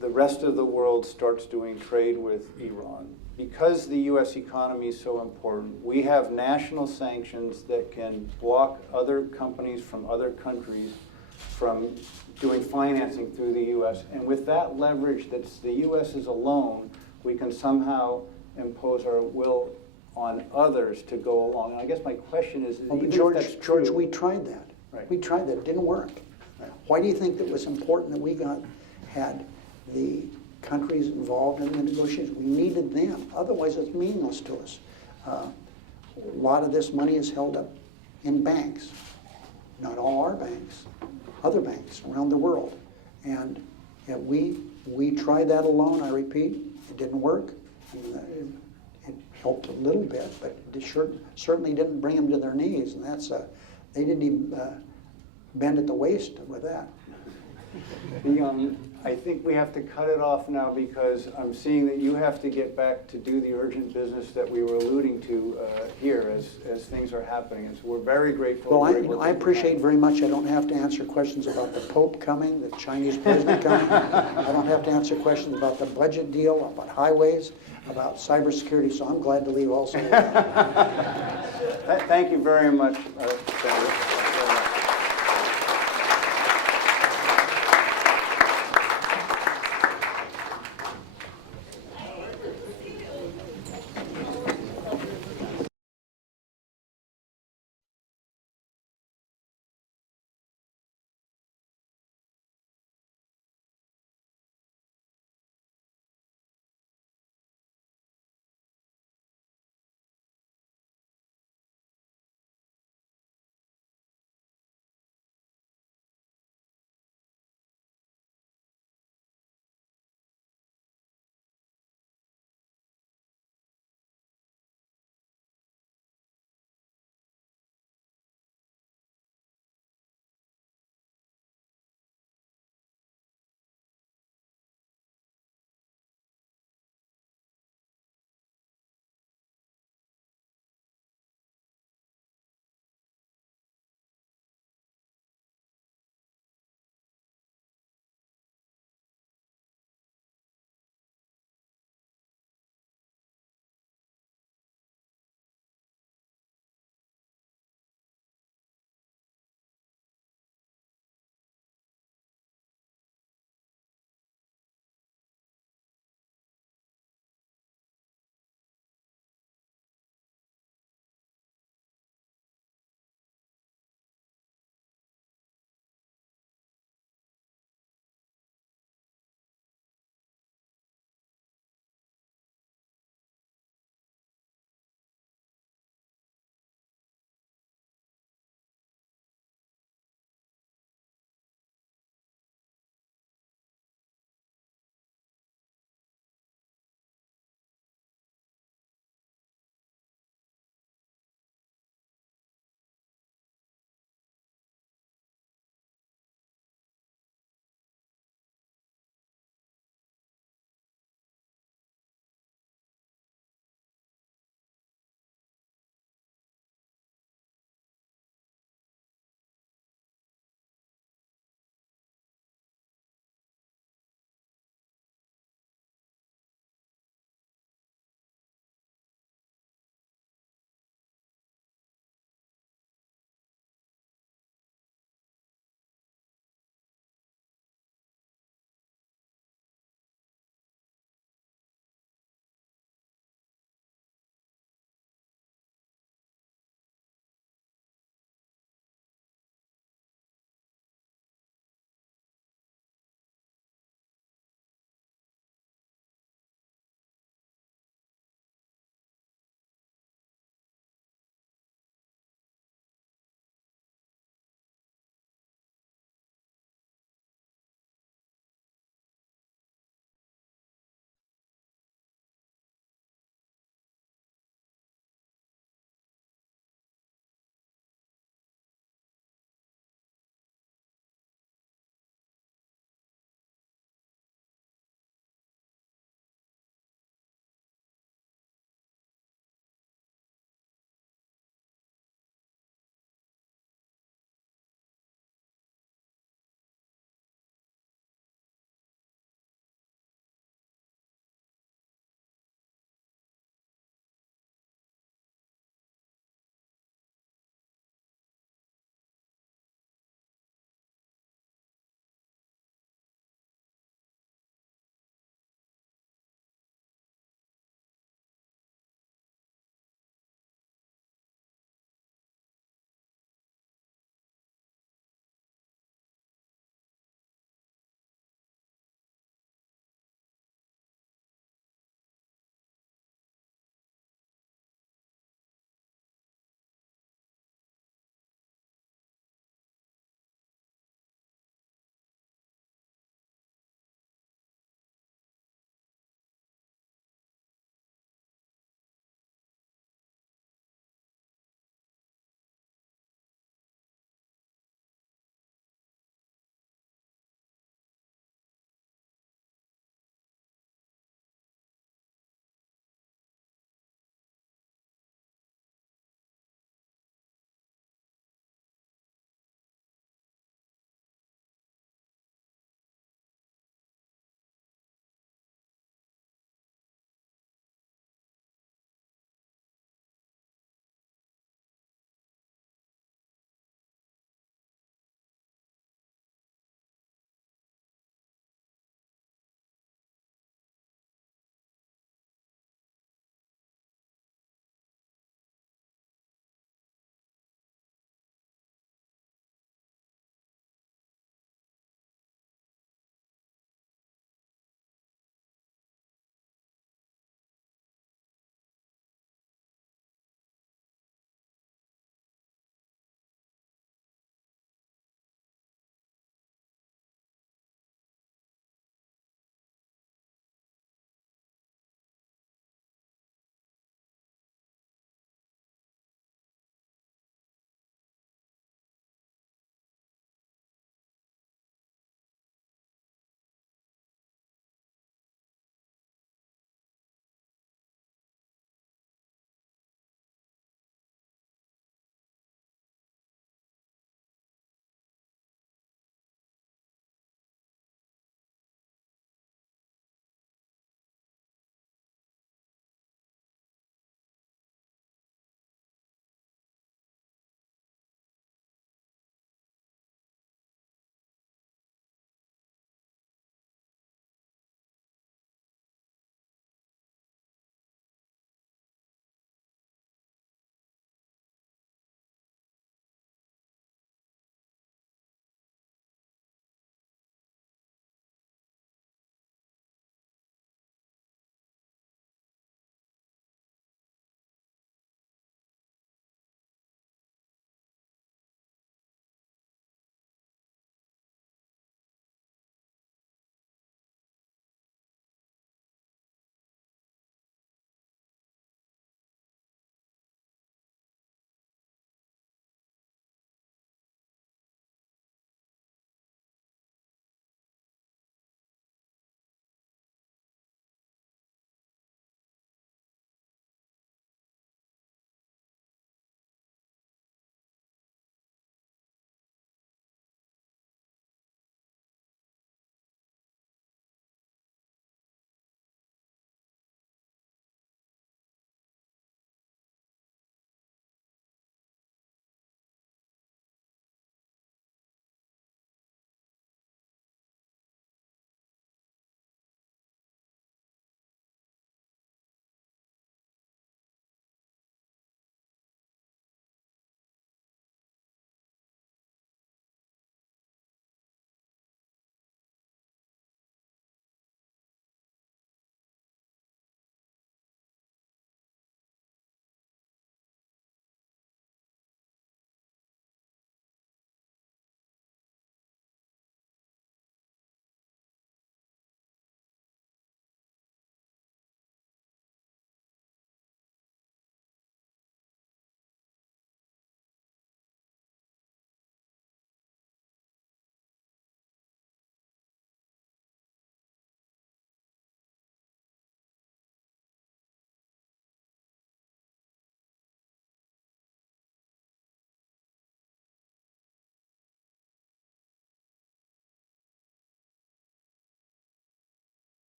the rest of the world starts doing trade with Iran, because the U.S. economy is so important, we have national sanctions that can block other companies from other countries from doing financing through the U.S. And with that leverage, that's the U.S. is alone, we can somehow impose our will on others to go along. And I guess my question is, Well, even if George, that's George, true- we tried that. Right. We tried that. It didn't work. Why do you think it was important that we had the countries involved in the negotiations? We needed them. Otherwise, it's meaningless to us. A lot of this money is held up in banks. Not all our banks, other banks around the world. And yeah, we tried that alone, I repeat. It didn't work. And, it helped a little bit, but it certainly didn't bring them to their knees. And that's they didn't even bend at the waist with that. I think we have to cut it off now because I'm seeing that you have to get back to do the urgent business that we were alluding to here as things are happening. And so we're very grateful. Well, I appreciate very much I don't have to answer questions about the Pope coming, the Chinese president coming. I don't have to answer questions about the budget deal, about highways, about cybersecurity, so I'm glad to leave also. Thank you very much, Senator.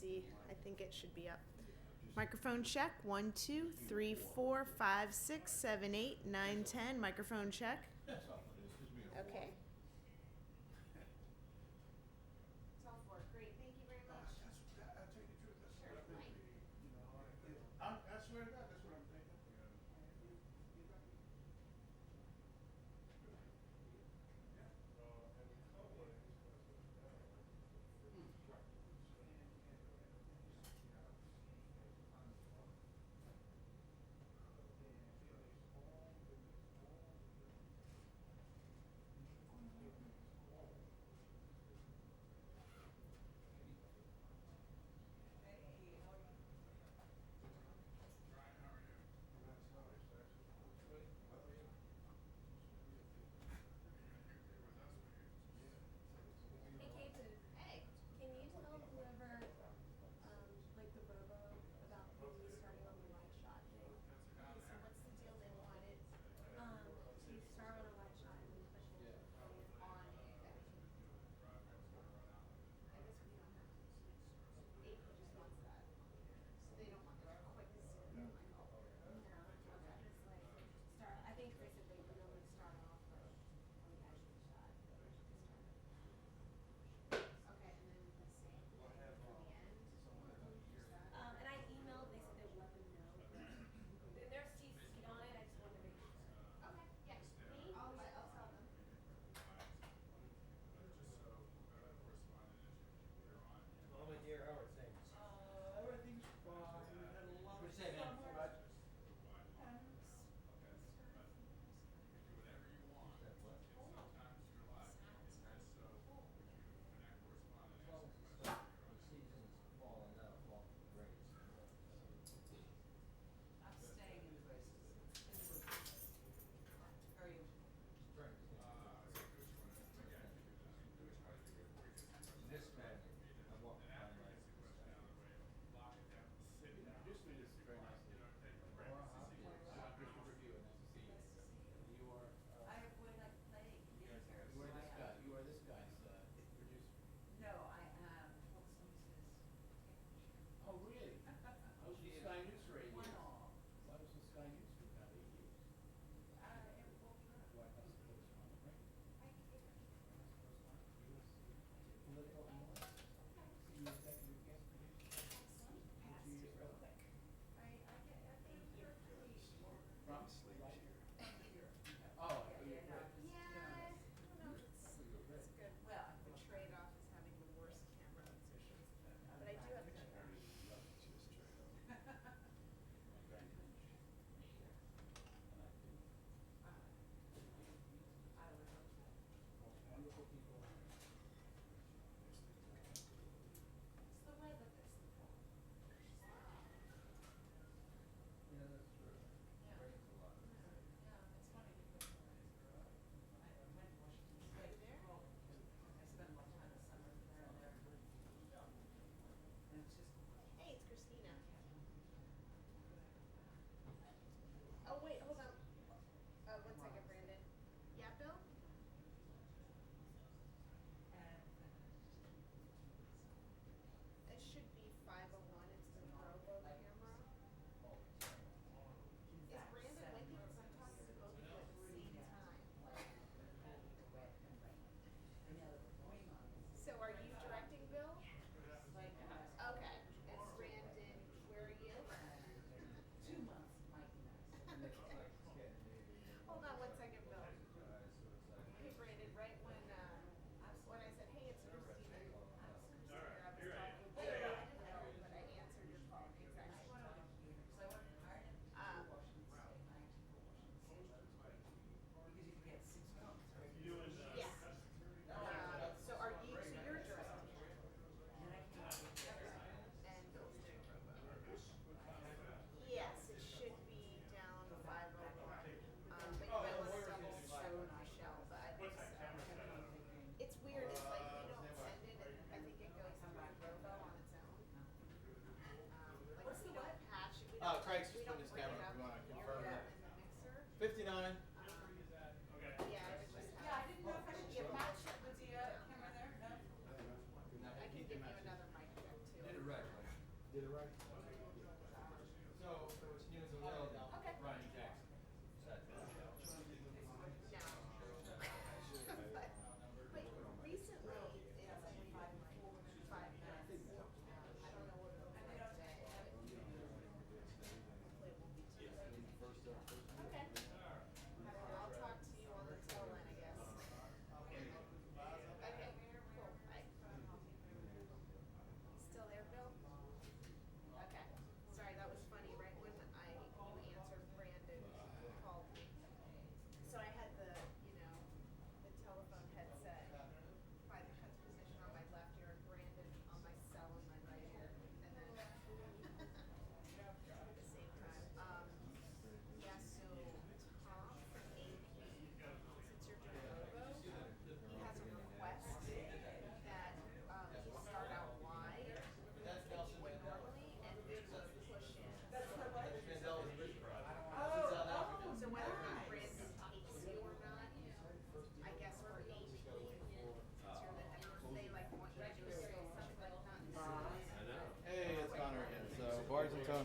see. I think it should be up. Microphone check. 1, 2, 3, 4, 5, 6, 7, 8, 9, 10. Microphone check. Okay. It's all four. Great. Thank you very much. I'll tell you the truth. That's Sure. I swear to God, that's what I'm thinking.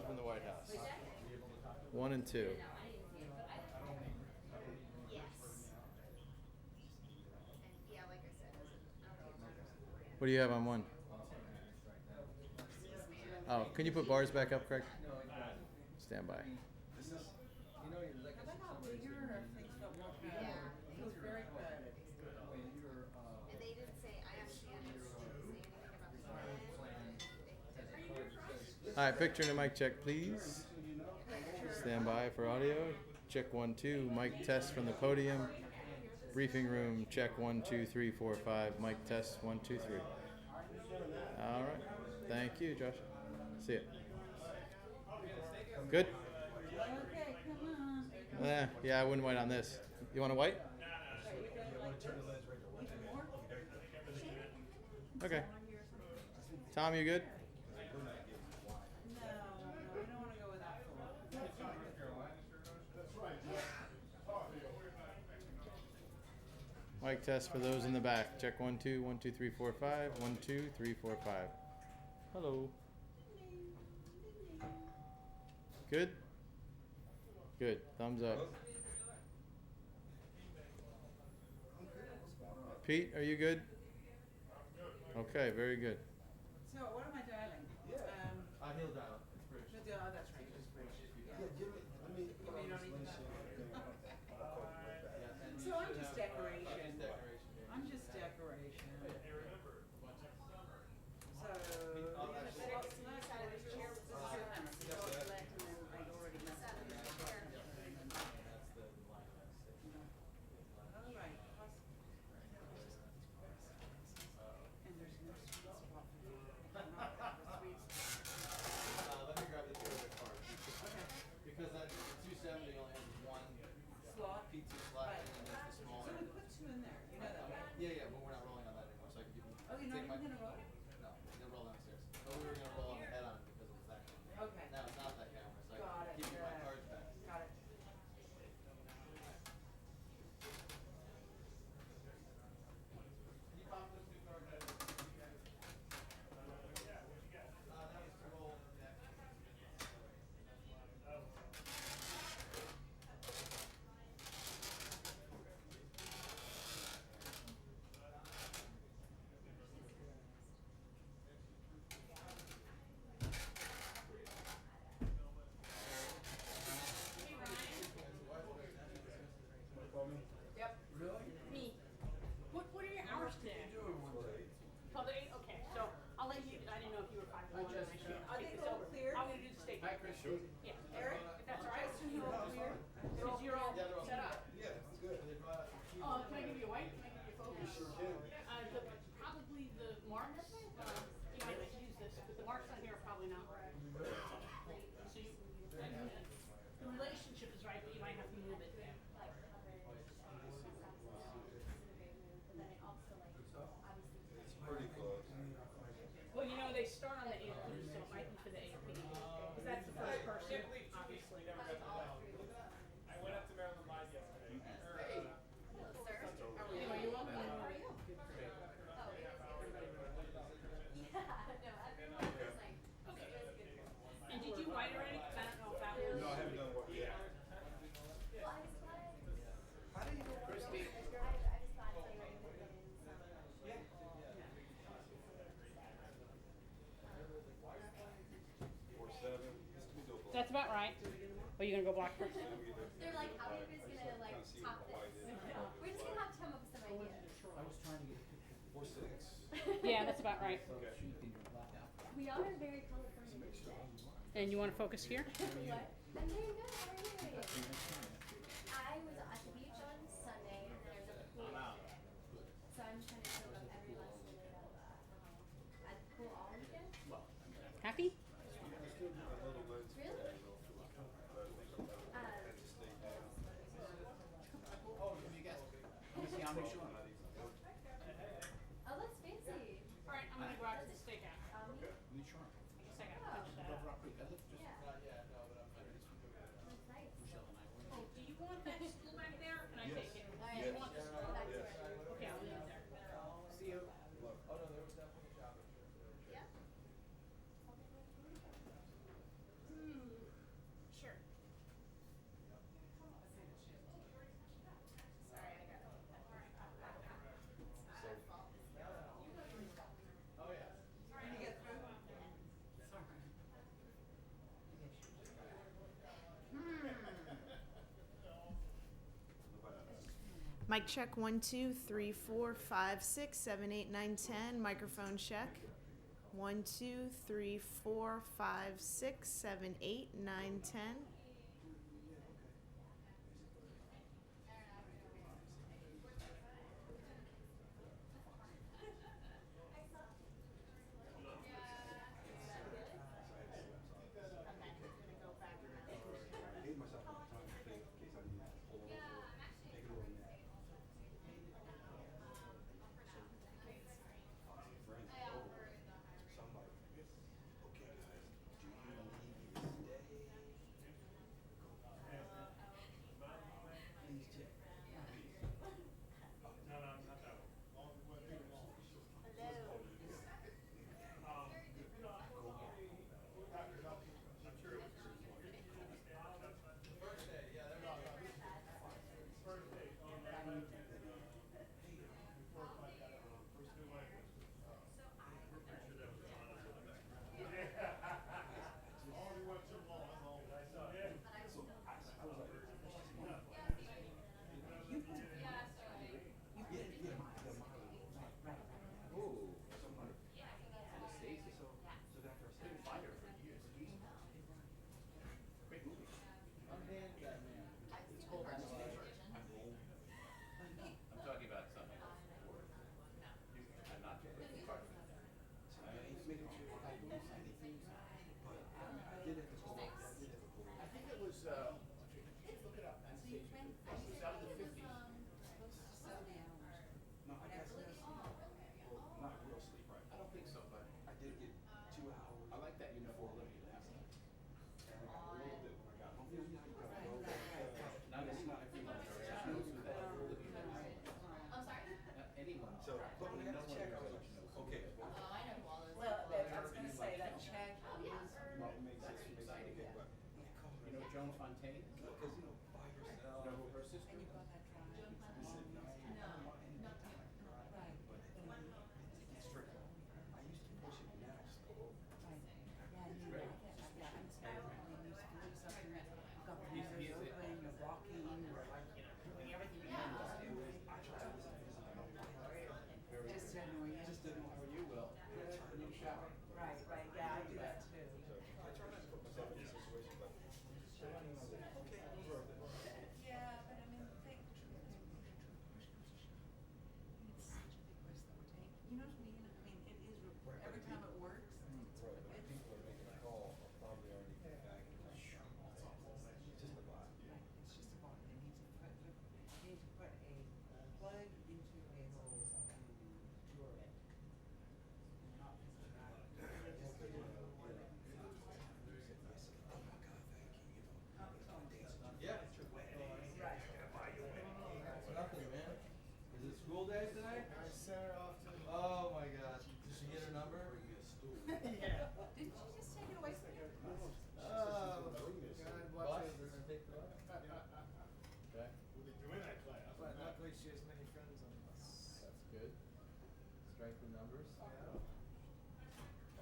From the White House. 1 and 2. Yes. And yeah, like I said, What do you have on 1? Oh, can you put bars back up, Craig? Stand by. and they didn't say, I actually didn't say anything about the All right, picture and a mic check, please. Stand by for audio. Check 1, 2. Mic test from the podium. Briefing room. Check 1, 2, 3, 4, 5. Mic test 1, 2, 3. All right. Thank you, Josh. See it. Good. Okay, come on. Yeah, I wouldn't wait on this. You want to wait? Okay. Tom, you good? No, I don't want to go with that full. Mic test for those in the back. Check 1, 2, 1, 2, 3, 4, 5. 1, 2, 3, 4, 5. Hello. Good? Good. Thumbs up. Pete, are you good? Okay, very good. So, what am I dialing? He'll dial. It's Bruce. Oh, that's right. It's Bruce. Yeah. You don't need to. So I'm just decoration. I'm just decoration. So, all right. And there's no sweet spot for me. Let me grab the two other cards. Okay. Because that the 270 only has one Slot? P2 slot, Right. and then there's the smaller. So we put 2 in there. You know that, right? Yeah, but we're not rolling on that anymore, so I can give you. Oh, you're not take my- even gonna roll? No, we're gonna roll downstairs. But we were gonna roll on the head on it because it was that camera. Okay. Now it's not that camera, so I Got can it. give you my Yeah. cards back. Got it. Can you pop those two cards out? That was to roll next. Yep. Really? Me. What are your hours today? 12 to 8? Okay, so I'll let you, I didn't know if you were 5 to 1. Are they all clear? I'm going to do the steak. Hi, Chris. Sure. Yeah. Eric? If that's all right. You're all clear? Since you're all Yeah, they're all set up. Yeah, that's good. They brought out some cheese. Can I give you a white? Can I give you a focus? Sure can. Probably the marks. You might not use this, but the marks on here are probably not right. So you, the relationship is right, but you might have to move it. Pretty close. Well, you know, they start on the AP, so it might be for the AP. Because that's the first person, obviously. I went up to Maryland Live yesterday. Anyway, you're welcome. How are you? Yeah, no, everyone was like, okay, it was a good That's about right. Or you gonna go black first? They're like, how are you guys gonna like top this? We're just gonna have to come up with some ideas. I was trying to get or 6. Yeah, that's about right. We are very colorful. And you want to focus here? What? I'm doing good. How are you doing? I was at the beach on Sunday and then there's a pool yesterday. So I'm just trying to soak up every last minute of at the pool all weekend. Happy? Really? Oh, you guys. Let me see how much you want. Oh, that's fancy. All right, I'm gonna go out to the stakeout. You sure? I guess I gotta punch that up. That's nice. Oh, do you want that stool back there? Can I Yes. take it? Oh, yeah. Do you want the stool back there? Okay, I'll leave it there. See you. Oh no, there was definitely a job. Yeah. Sure. Sorry, I got Oh yeah. Mic check 1 2 3 4 5 6 7 8 9 10. Microphone check 1 2 3 4 5 6 7 8 9 10.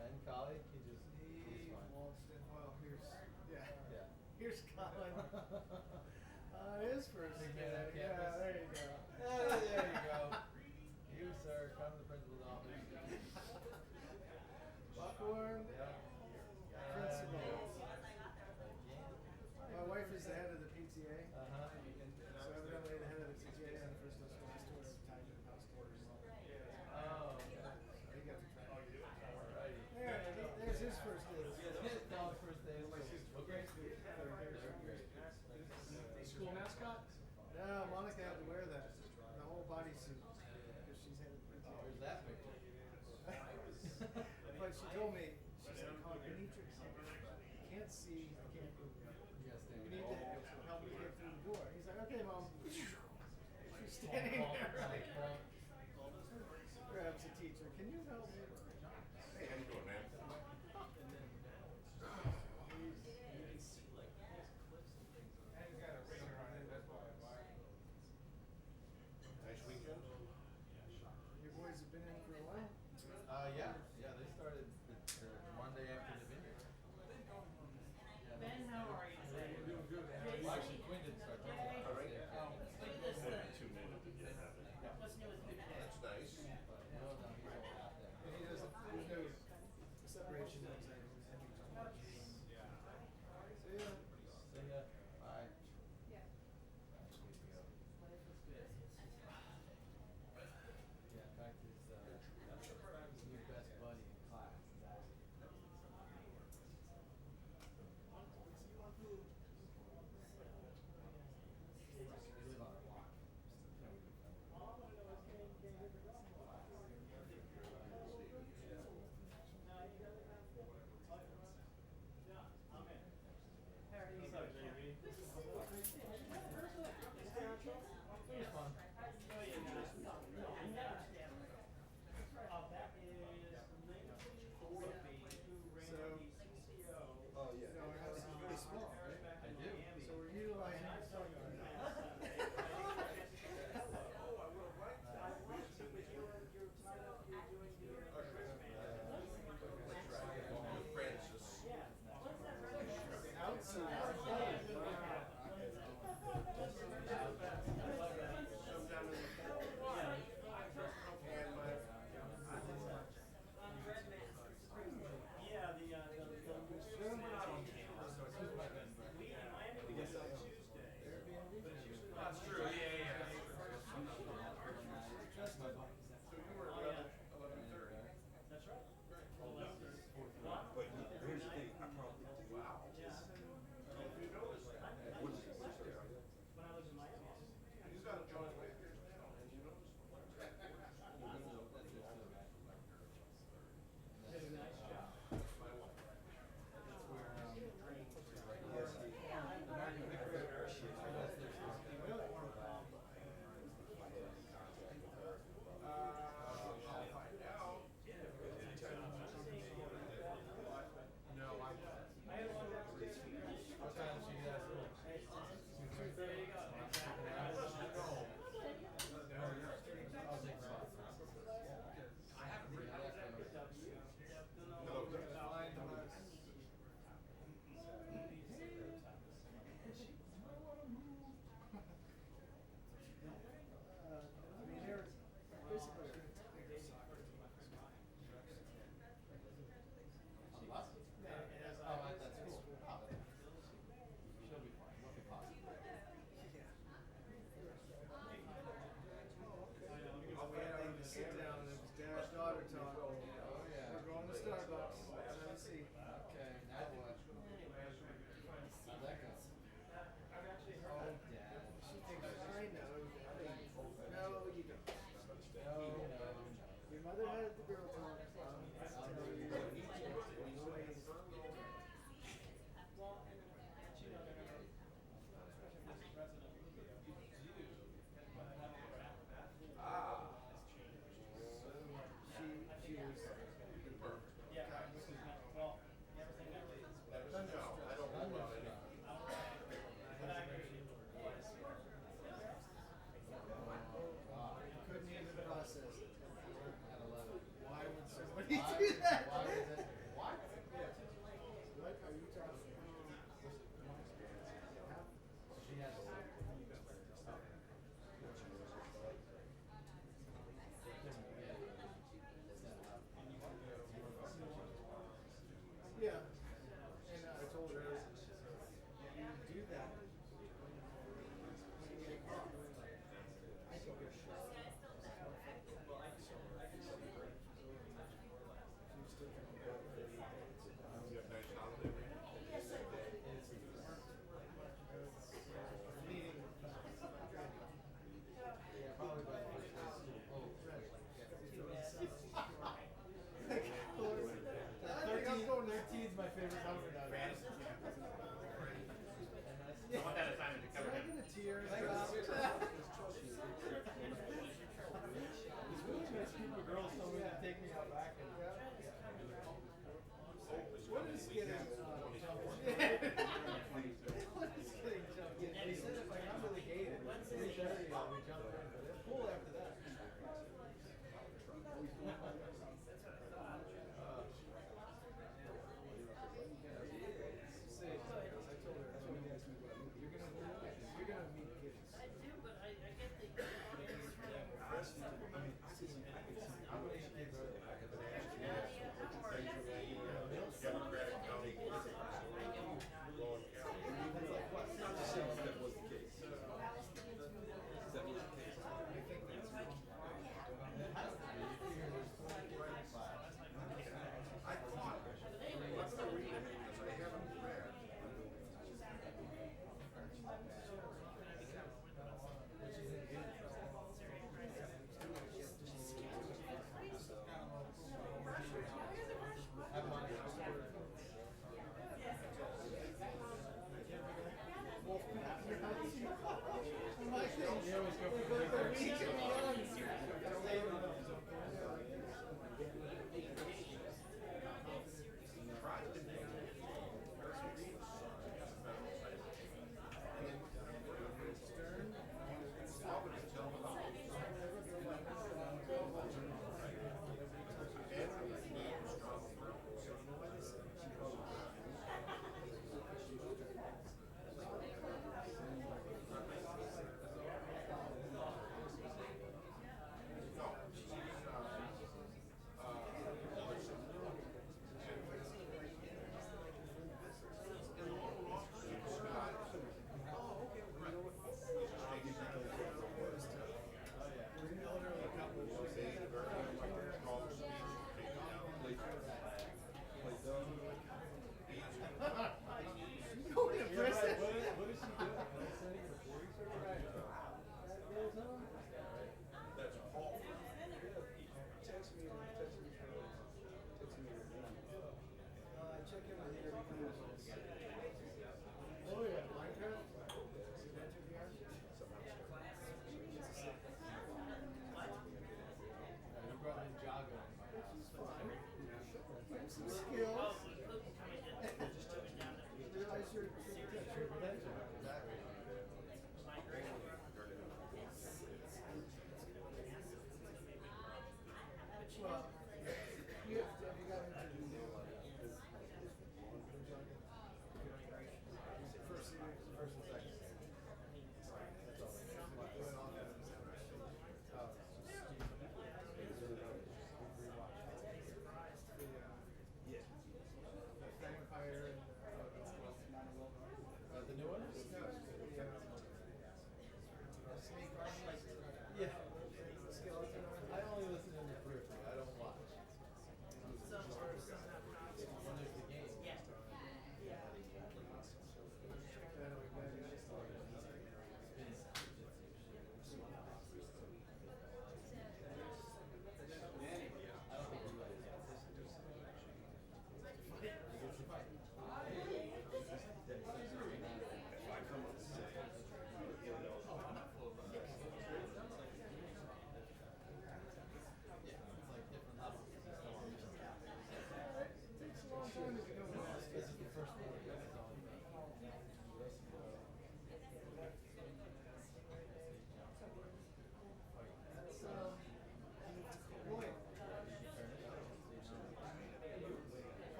And colleague, he just won't stand well. Here's Colin. His first day. Yeah, there you go. There you go. You, sir, come to the principal's office. Buckhorn. Principal. My wife is the head of the PTA. So evidently the head of the PTA and the first list was tied to the house quarters. Oh. He got the track. Alrighty. There's his first day. His dog's first day. Okay. School mascot? No, Monica had to wear that. The whole bodysuit. Because she's had it. Where's that picture? But she told me, she said, "Oh, Beatrix, I can't see, I can't move. Yes, You need to help me get through the door." He's like, "Okay, Mom." She's standing there. Grabs the teacher. "Can you help me?" Hey, how you doing, man? Nice weekend? Your boys have been in for a while. Yeah, they started the Monday after the vineyard. Ben, how are you today? Doing good, man. Well, actually, Quinn didn't start till the first day of Look at this thing. 2 minutes to get out of it. What's new with Big Ben? That's nice. No, he's all out there. And he doesn't, there's no separation anxiety. See ya. See ya. Bye. Yeah, in fact, his new best buddy in class is actually. They live on a block. Oh, yeah. You know, our house is really small, right? I do. So we're utilizing the front yard. Francis. Outside. it's your potential. Exactly. Well, you have got to do first and second. That's all. Yeah. The new one? Yeah. I only listen in the periphery. I don't watch.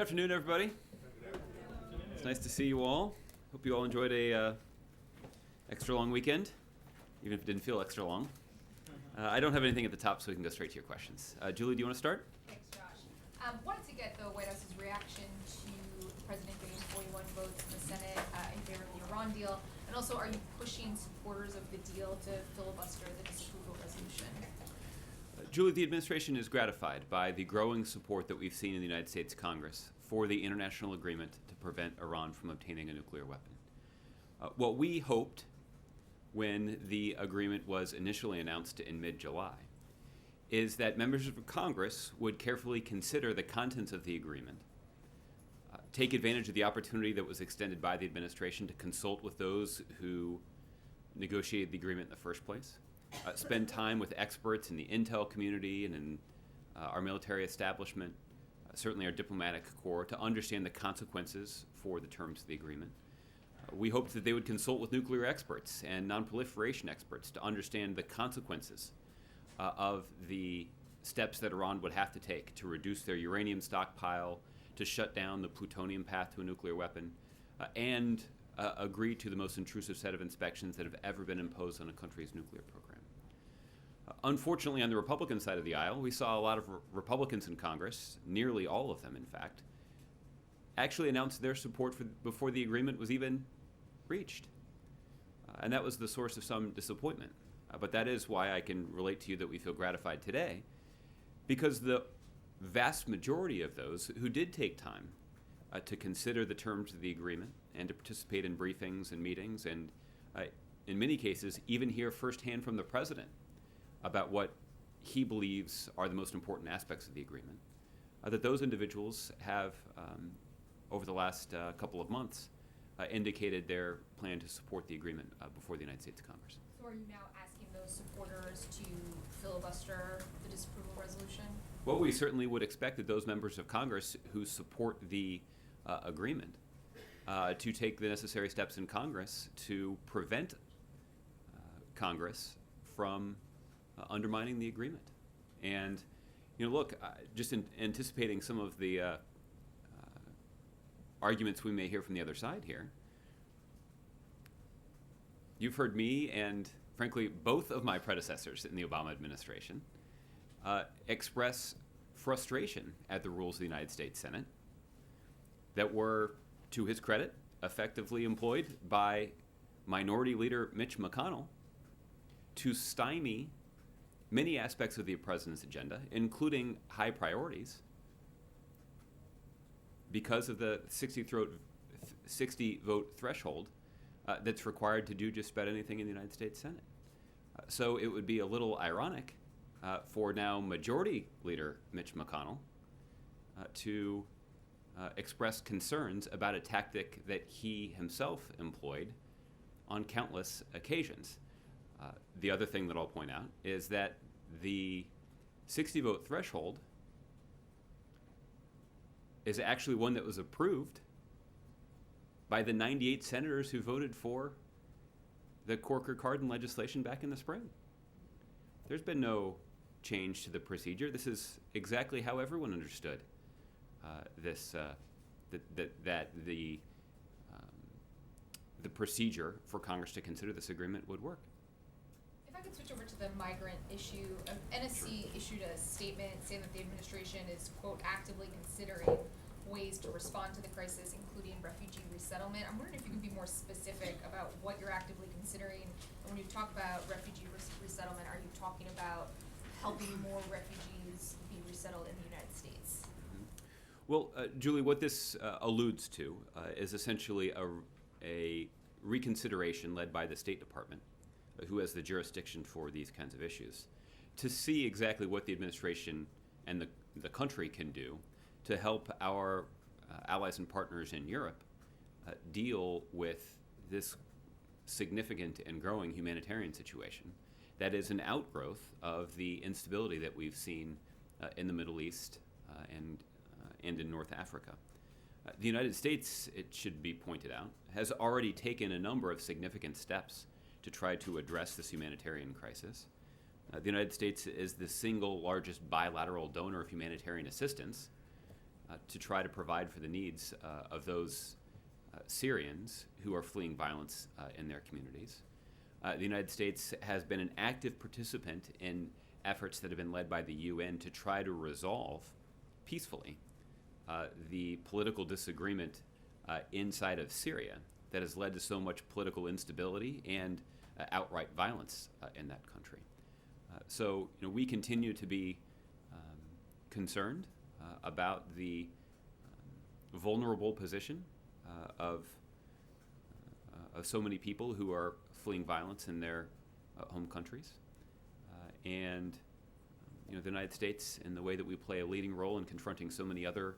Good afternoon, everybody. It's nice to see you all. Hope you all enjoyed a extra long weekend, even if it didn't feel extra long. I don't have anything at the top, so we can go straight to your questions. Julie, do you want to start? Thanks, Josh. Wanted to get the White House's reaction to the president getting 41 votes in the Senate in favor of the Iran deal, and also, are you pushing supporters of the deal to filibuster the disapproval resolution? Julie, the administration is gratified by the growing support that we've seen in the United States Congress for the international agreement to prevent Iran from obtaining a nuclear weapon. What we hoped when the agreement was initially announced in mid-July is that members of Congress would carefully consider the contents of the agreement, take advantage of the opportunity that was extended by the administration to consult with those who negotiated the agreement in the first place, spend time with experts in the intel community and in our military establishment, certainly our diplomatic corps, to understand the consequences for the terms of the agreement. We hoped that they would consult with nuclear experts and nonproliferation experts to understand the consequences of the steps that Iran would have to take to reduce their uranium stockpile, to shut down the plutonium path to a nuclear weapon, and agree to the most intrusive set of inspections that have ever been imposed on a country's nuclear program. Unfortunately, on the Republican side of the aisle, we saw a lot of Republicans in Congress, nearly all of them, in fact, actually announced their support before the agreement was even reached. And that was the source of some disappointment. But that is why I can relate to you that we feel gratified today, because the vast majority of those who did take time to consider the terms of the agreement and to participate in briefings and meetings and, in many cases, even hear firsthand from the president about what he believes are the most important aspects of the agreement, that those individuals have, over the last couple of months, indicated their plan to support the agreement before the United States Congress. So are you now asking those supporters to filibuster the disapproval resolution? Well, we certainly would expect that those members of Congress who support the agreement to take the necessary steps in Congress to prevent Congress from undermining the agreement. And, look, just anticipating some of the arguments we may hear from the other side here, you've heard me and, frankly, both of my predecessors in the Obama administration express frustration at the rules of the United States Senate that were, to his credit, effectively employed by Minority Leader Mitch McConnell to stymie many aspects of the president's agenda, including high priorities, because of the 60-vote threshold that's required to do just about anything in the United States Senate. So it would be a little ironic for now Majority Leader Mitch McConnell to express concerns about a tactic that he himself employed on countless occasions. The other thing that I'll point out is that the 60-vote threshold is actually one that was approved by the 98 senators who voted for the Corker-Cardin legislation back in the spring. There's been no change to the procedure. This is exactly how everyone understood that the procedure for Congress to consider this agreement would work. If I could switch over to the migrant issue, NSC issued a statement saying that the administration is, quote, actively considering ways to respond to the crisis, including refugee resettlement. I'm wondering if you could be more specific about what you're actively considering. And when you talk about refugee resettlement, are you talking about helping more refugees be resettled in the United States? Well, Julie, what this alludes to is essentially a reconsideration led by the State Department, who has the jurisdiction for these kinds of issues, to see exactly what the administration and the country can do to help our allies and partners in Europe deal with this significant and growing humanitarian situation that is an outgrowth of the instability that we've seen in the Middle East and in North Africa. The United States, it should be pointed out, has already taken a number of significant steps to try to address this humanitarian crisis. The United States is the single largest bilateral donor of humanitarian assistance. to try to provide for the needs of those Syrians who are fleeing violence in their communities. The United States has been an active participant in efforts that have been led by the UN to try to resolve peacefully the political disagreement inside of Syria that has led to so much political instability and outright violence in that country. So we continue to be concerned about the vulnerable position of so many people who are fleeing violence in their home countries. And the United States, in the way that we play a leading role in confronting so many other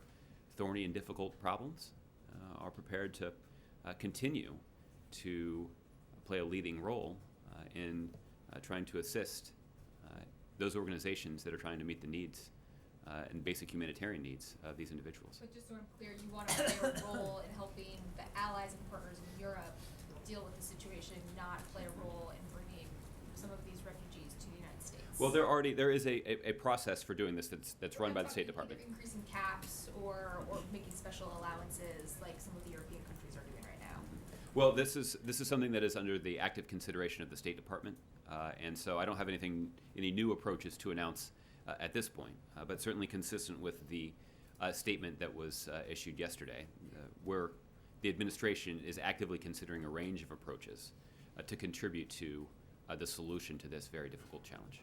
thorny and difficult problems, are prepared to continue to play a leading role in trying to assist those organizations that are trying to meet the needs and basic humanitarian needs of these individuals. But just so I'm clear, you want to play a role in helping the allies and partners in Europe deal with the situation, not play a role in bringing some of these refugees to the United States? Well, there is a process for doing this that's run by the State Department. Either increasing caps or making special allowances like some of the European countries are doing right now. Well, this is something that is under the active consideration of the State Department, and so I don't have any new approaches to announce at this point, but certainly consistent with the statement that was issued yesterday, where the administration is actively considering a range of approaches to contribute to the solution to this very difficult challenge.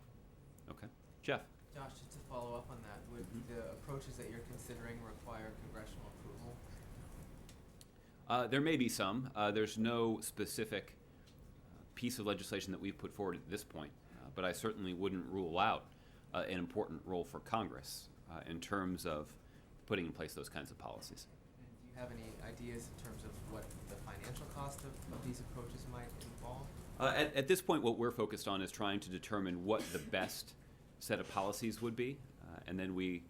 Okay, Jeff. Josh, just to follow up on that, would the approaches that you're considering require congressional approval? There may be some. There's no specific piece of legislation that we've put forward at this point, but I certainly wouldn't rule out an important role for Congress in terms of putting in place those kinds of policies. And do you have any ideas in terms of what the financial cost of these approaches might involve? At this point, what we're focused on is trying to determine what the best set of policies would be, and then we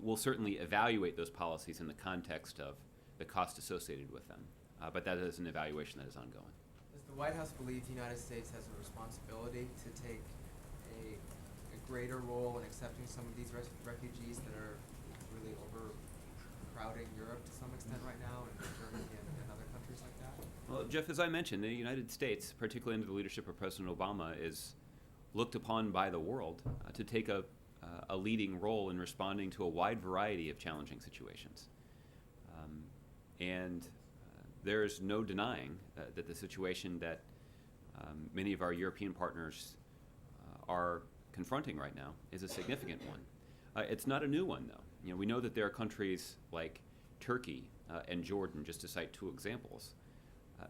will certainly evaluate those policies in the context of the cost associated with them. But that is an evaluation that is ongoing. Does the White House believe the United States has a responsibility to take a greater role in accepting some of these refugees that are really overcrowding Europe to some extent right now, and Germany and other countries like that? Well, Jeff, as I mentioned, the United States, particularly under the leadership of President Obama, is looked upon by the world to take a leading role in responding to a wide variety of challenging situations. And there's no denying that the situation that many of our European partners are confronting right now is a significant one. It's not a new one, though. We know that there are countries like Turkey and Jordan, just to cite two examples,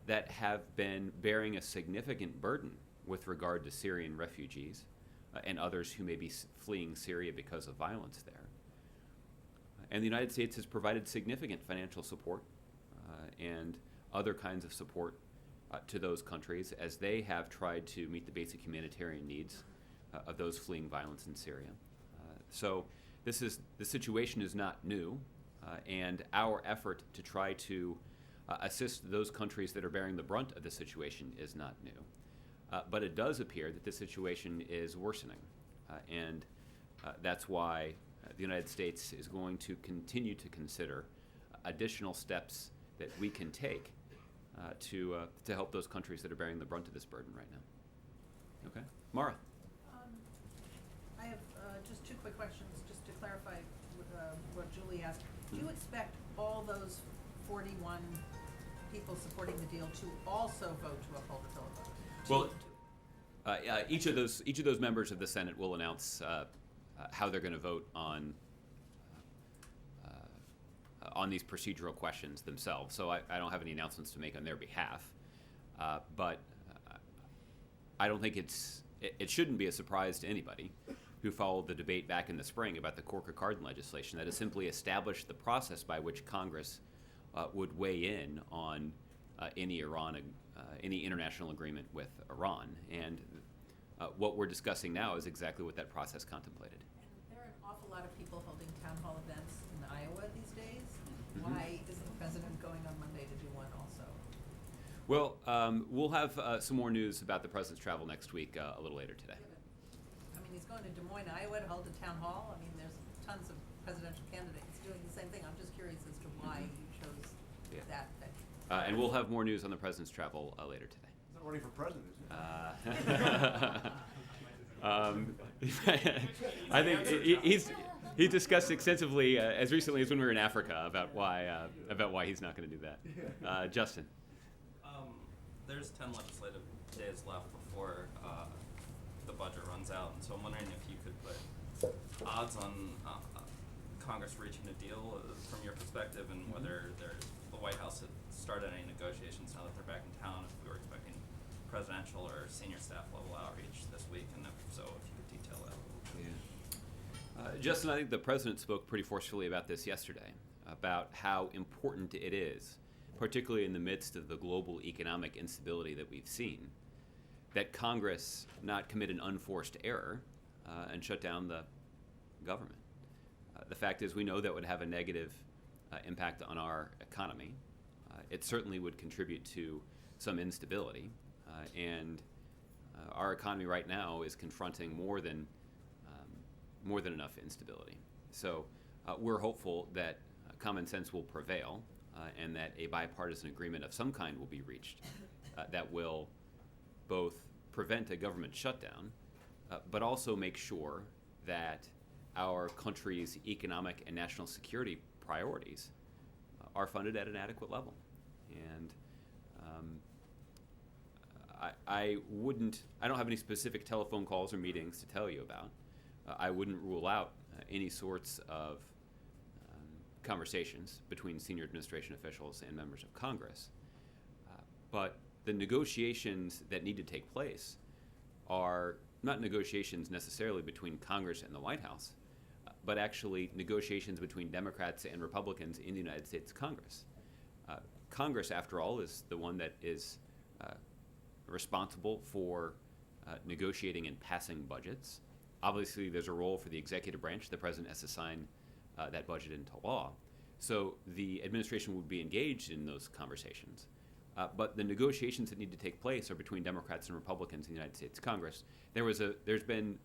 that have been bearing a significant burden with regard to Syrian refugees and others who may be fleeing Syria because of violence there. And the United States has provided significant financial support and other kinds of support to those countries as they have tried to meet the basic humanitarian needs of those fleeing violence in Syria. So the situation is not new, and our effort to try to assist those countries that are bearing the brunt of the situation is not new. But it does appear that the situation is worsening, and that's why the United States is going to continue to consider additional steps that we can take to help those countries that are bearing the brunt of this burden right now. Okay, Mara. I have just two quick questions, just to clarify what Julie asked. Do you expect all those 41 people supporting the deal to also vote to uphold the filibuster? Well, each of those members of the Senate will announce how they're going to vote on these procedural questions themselves. So I don't have any announcements to make on their behalf. But I don't think it shouldn't be a surprise to anybody who followed the debate back in the spring about the Corker-Cardin legislation that has simply established the process by which Congress would weigh in on any international agreement with Iran. And what we're discussing now is exactly what that process contemplated. There are an awful lot of people holding town hall events in Iowa these days. Why isn't the president going on Monday to do one also? Well, we'll have some more news about the president's travel next week a little later today. I mean, he's going to Des Moines, Iowa to hold a town hall. I mean, there's tons of presidential candidates doing the same thing. I'm just curious And we'll have more news on the president's travel later today. He's not running for president, is he? I think he discussed extensively as recently as when we were in Africa about why he's not going to do that. Justin. There's 10 legislative days left before the budget runs out, and so I'm wondering if you could put odds on Congress reaching a deal from your perspective, and whether the White House had started any negotiations now that they're back in town, if we were expecting presidential or senior staff level outreach this week, and if so, if you could detail that. Justin, I think the president spoke pretty forcefully about this yesterday, about how important it is, particularly in the midst of the global economic instability that we've seen, that Congress not commit an unforced error and shut down the government. The fact is, we know that would have a negative impact on our economy. It certainly would contribute to some instability, and our economy right now is confronting more than enough instability. So we're hopeful that common sense will prevail and that a bipartisan agreement of some kind will be reached that will both prevent a government shutdown, but also make sure that our country's economic and national security priorities are funded at an adequate level. And I don't have any specific telephone calls or meetings to tell you about. I wouldn't rule out any sorts of conversations between senior administration officials and members of Congress. But the negotiations that need to take place are not negotiations necessarily between Congress and the White House, but actually negotiations between Democrats and Republicans in the United States Congress. Congress, after all, is the one that is responsible for negotiating and passing budgets. Obviously, there's a role for the executive branch. The president has to sign that budget into law. So the administration would be engaged in those conversations. But the negotiations that need to take place are between Democrats and Republicans in the United States Congress. There's been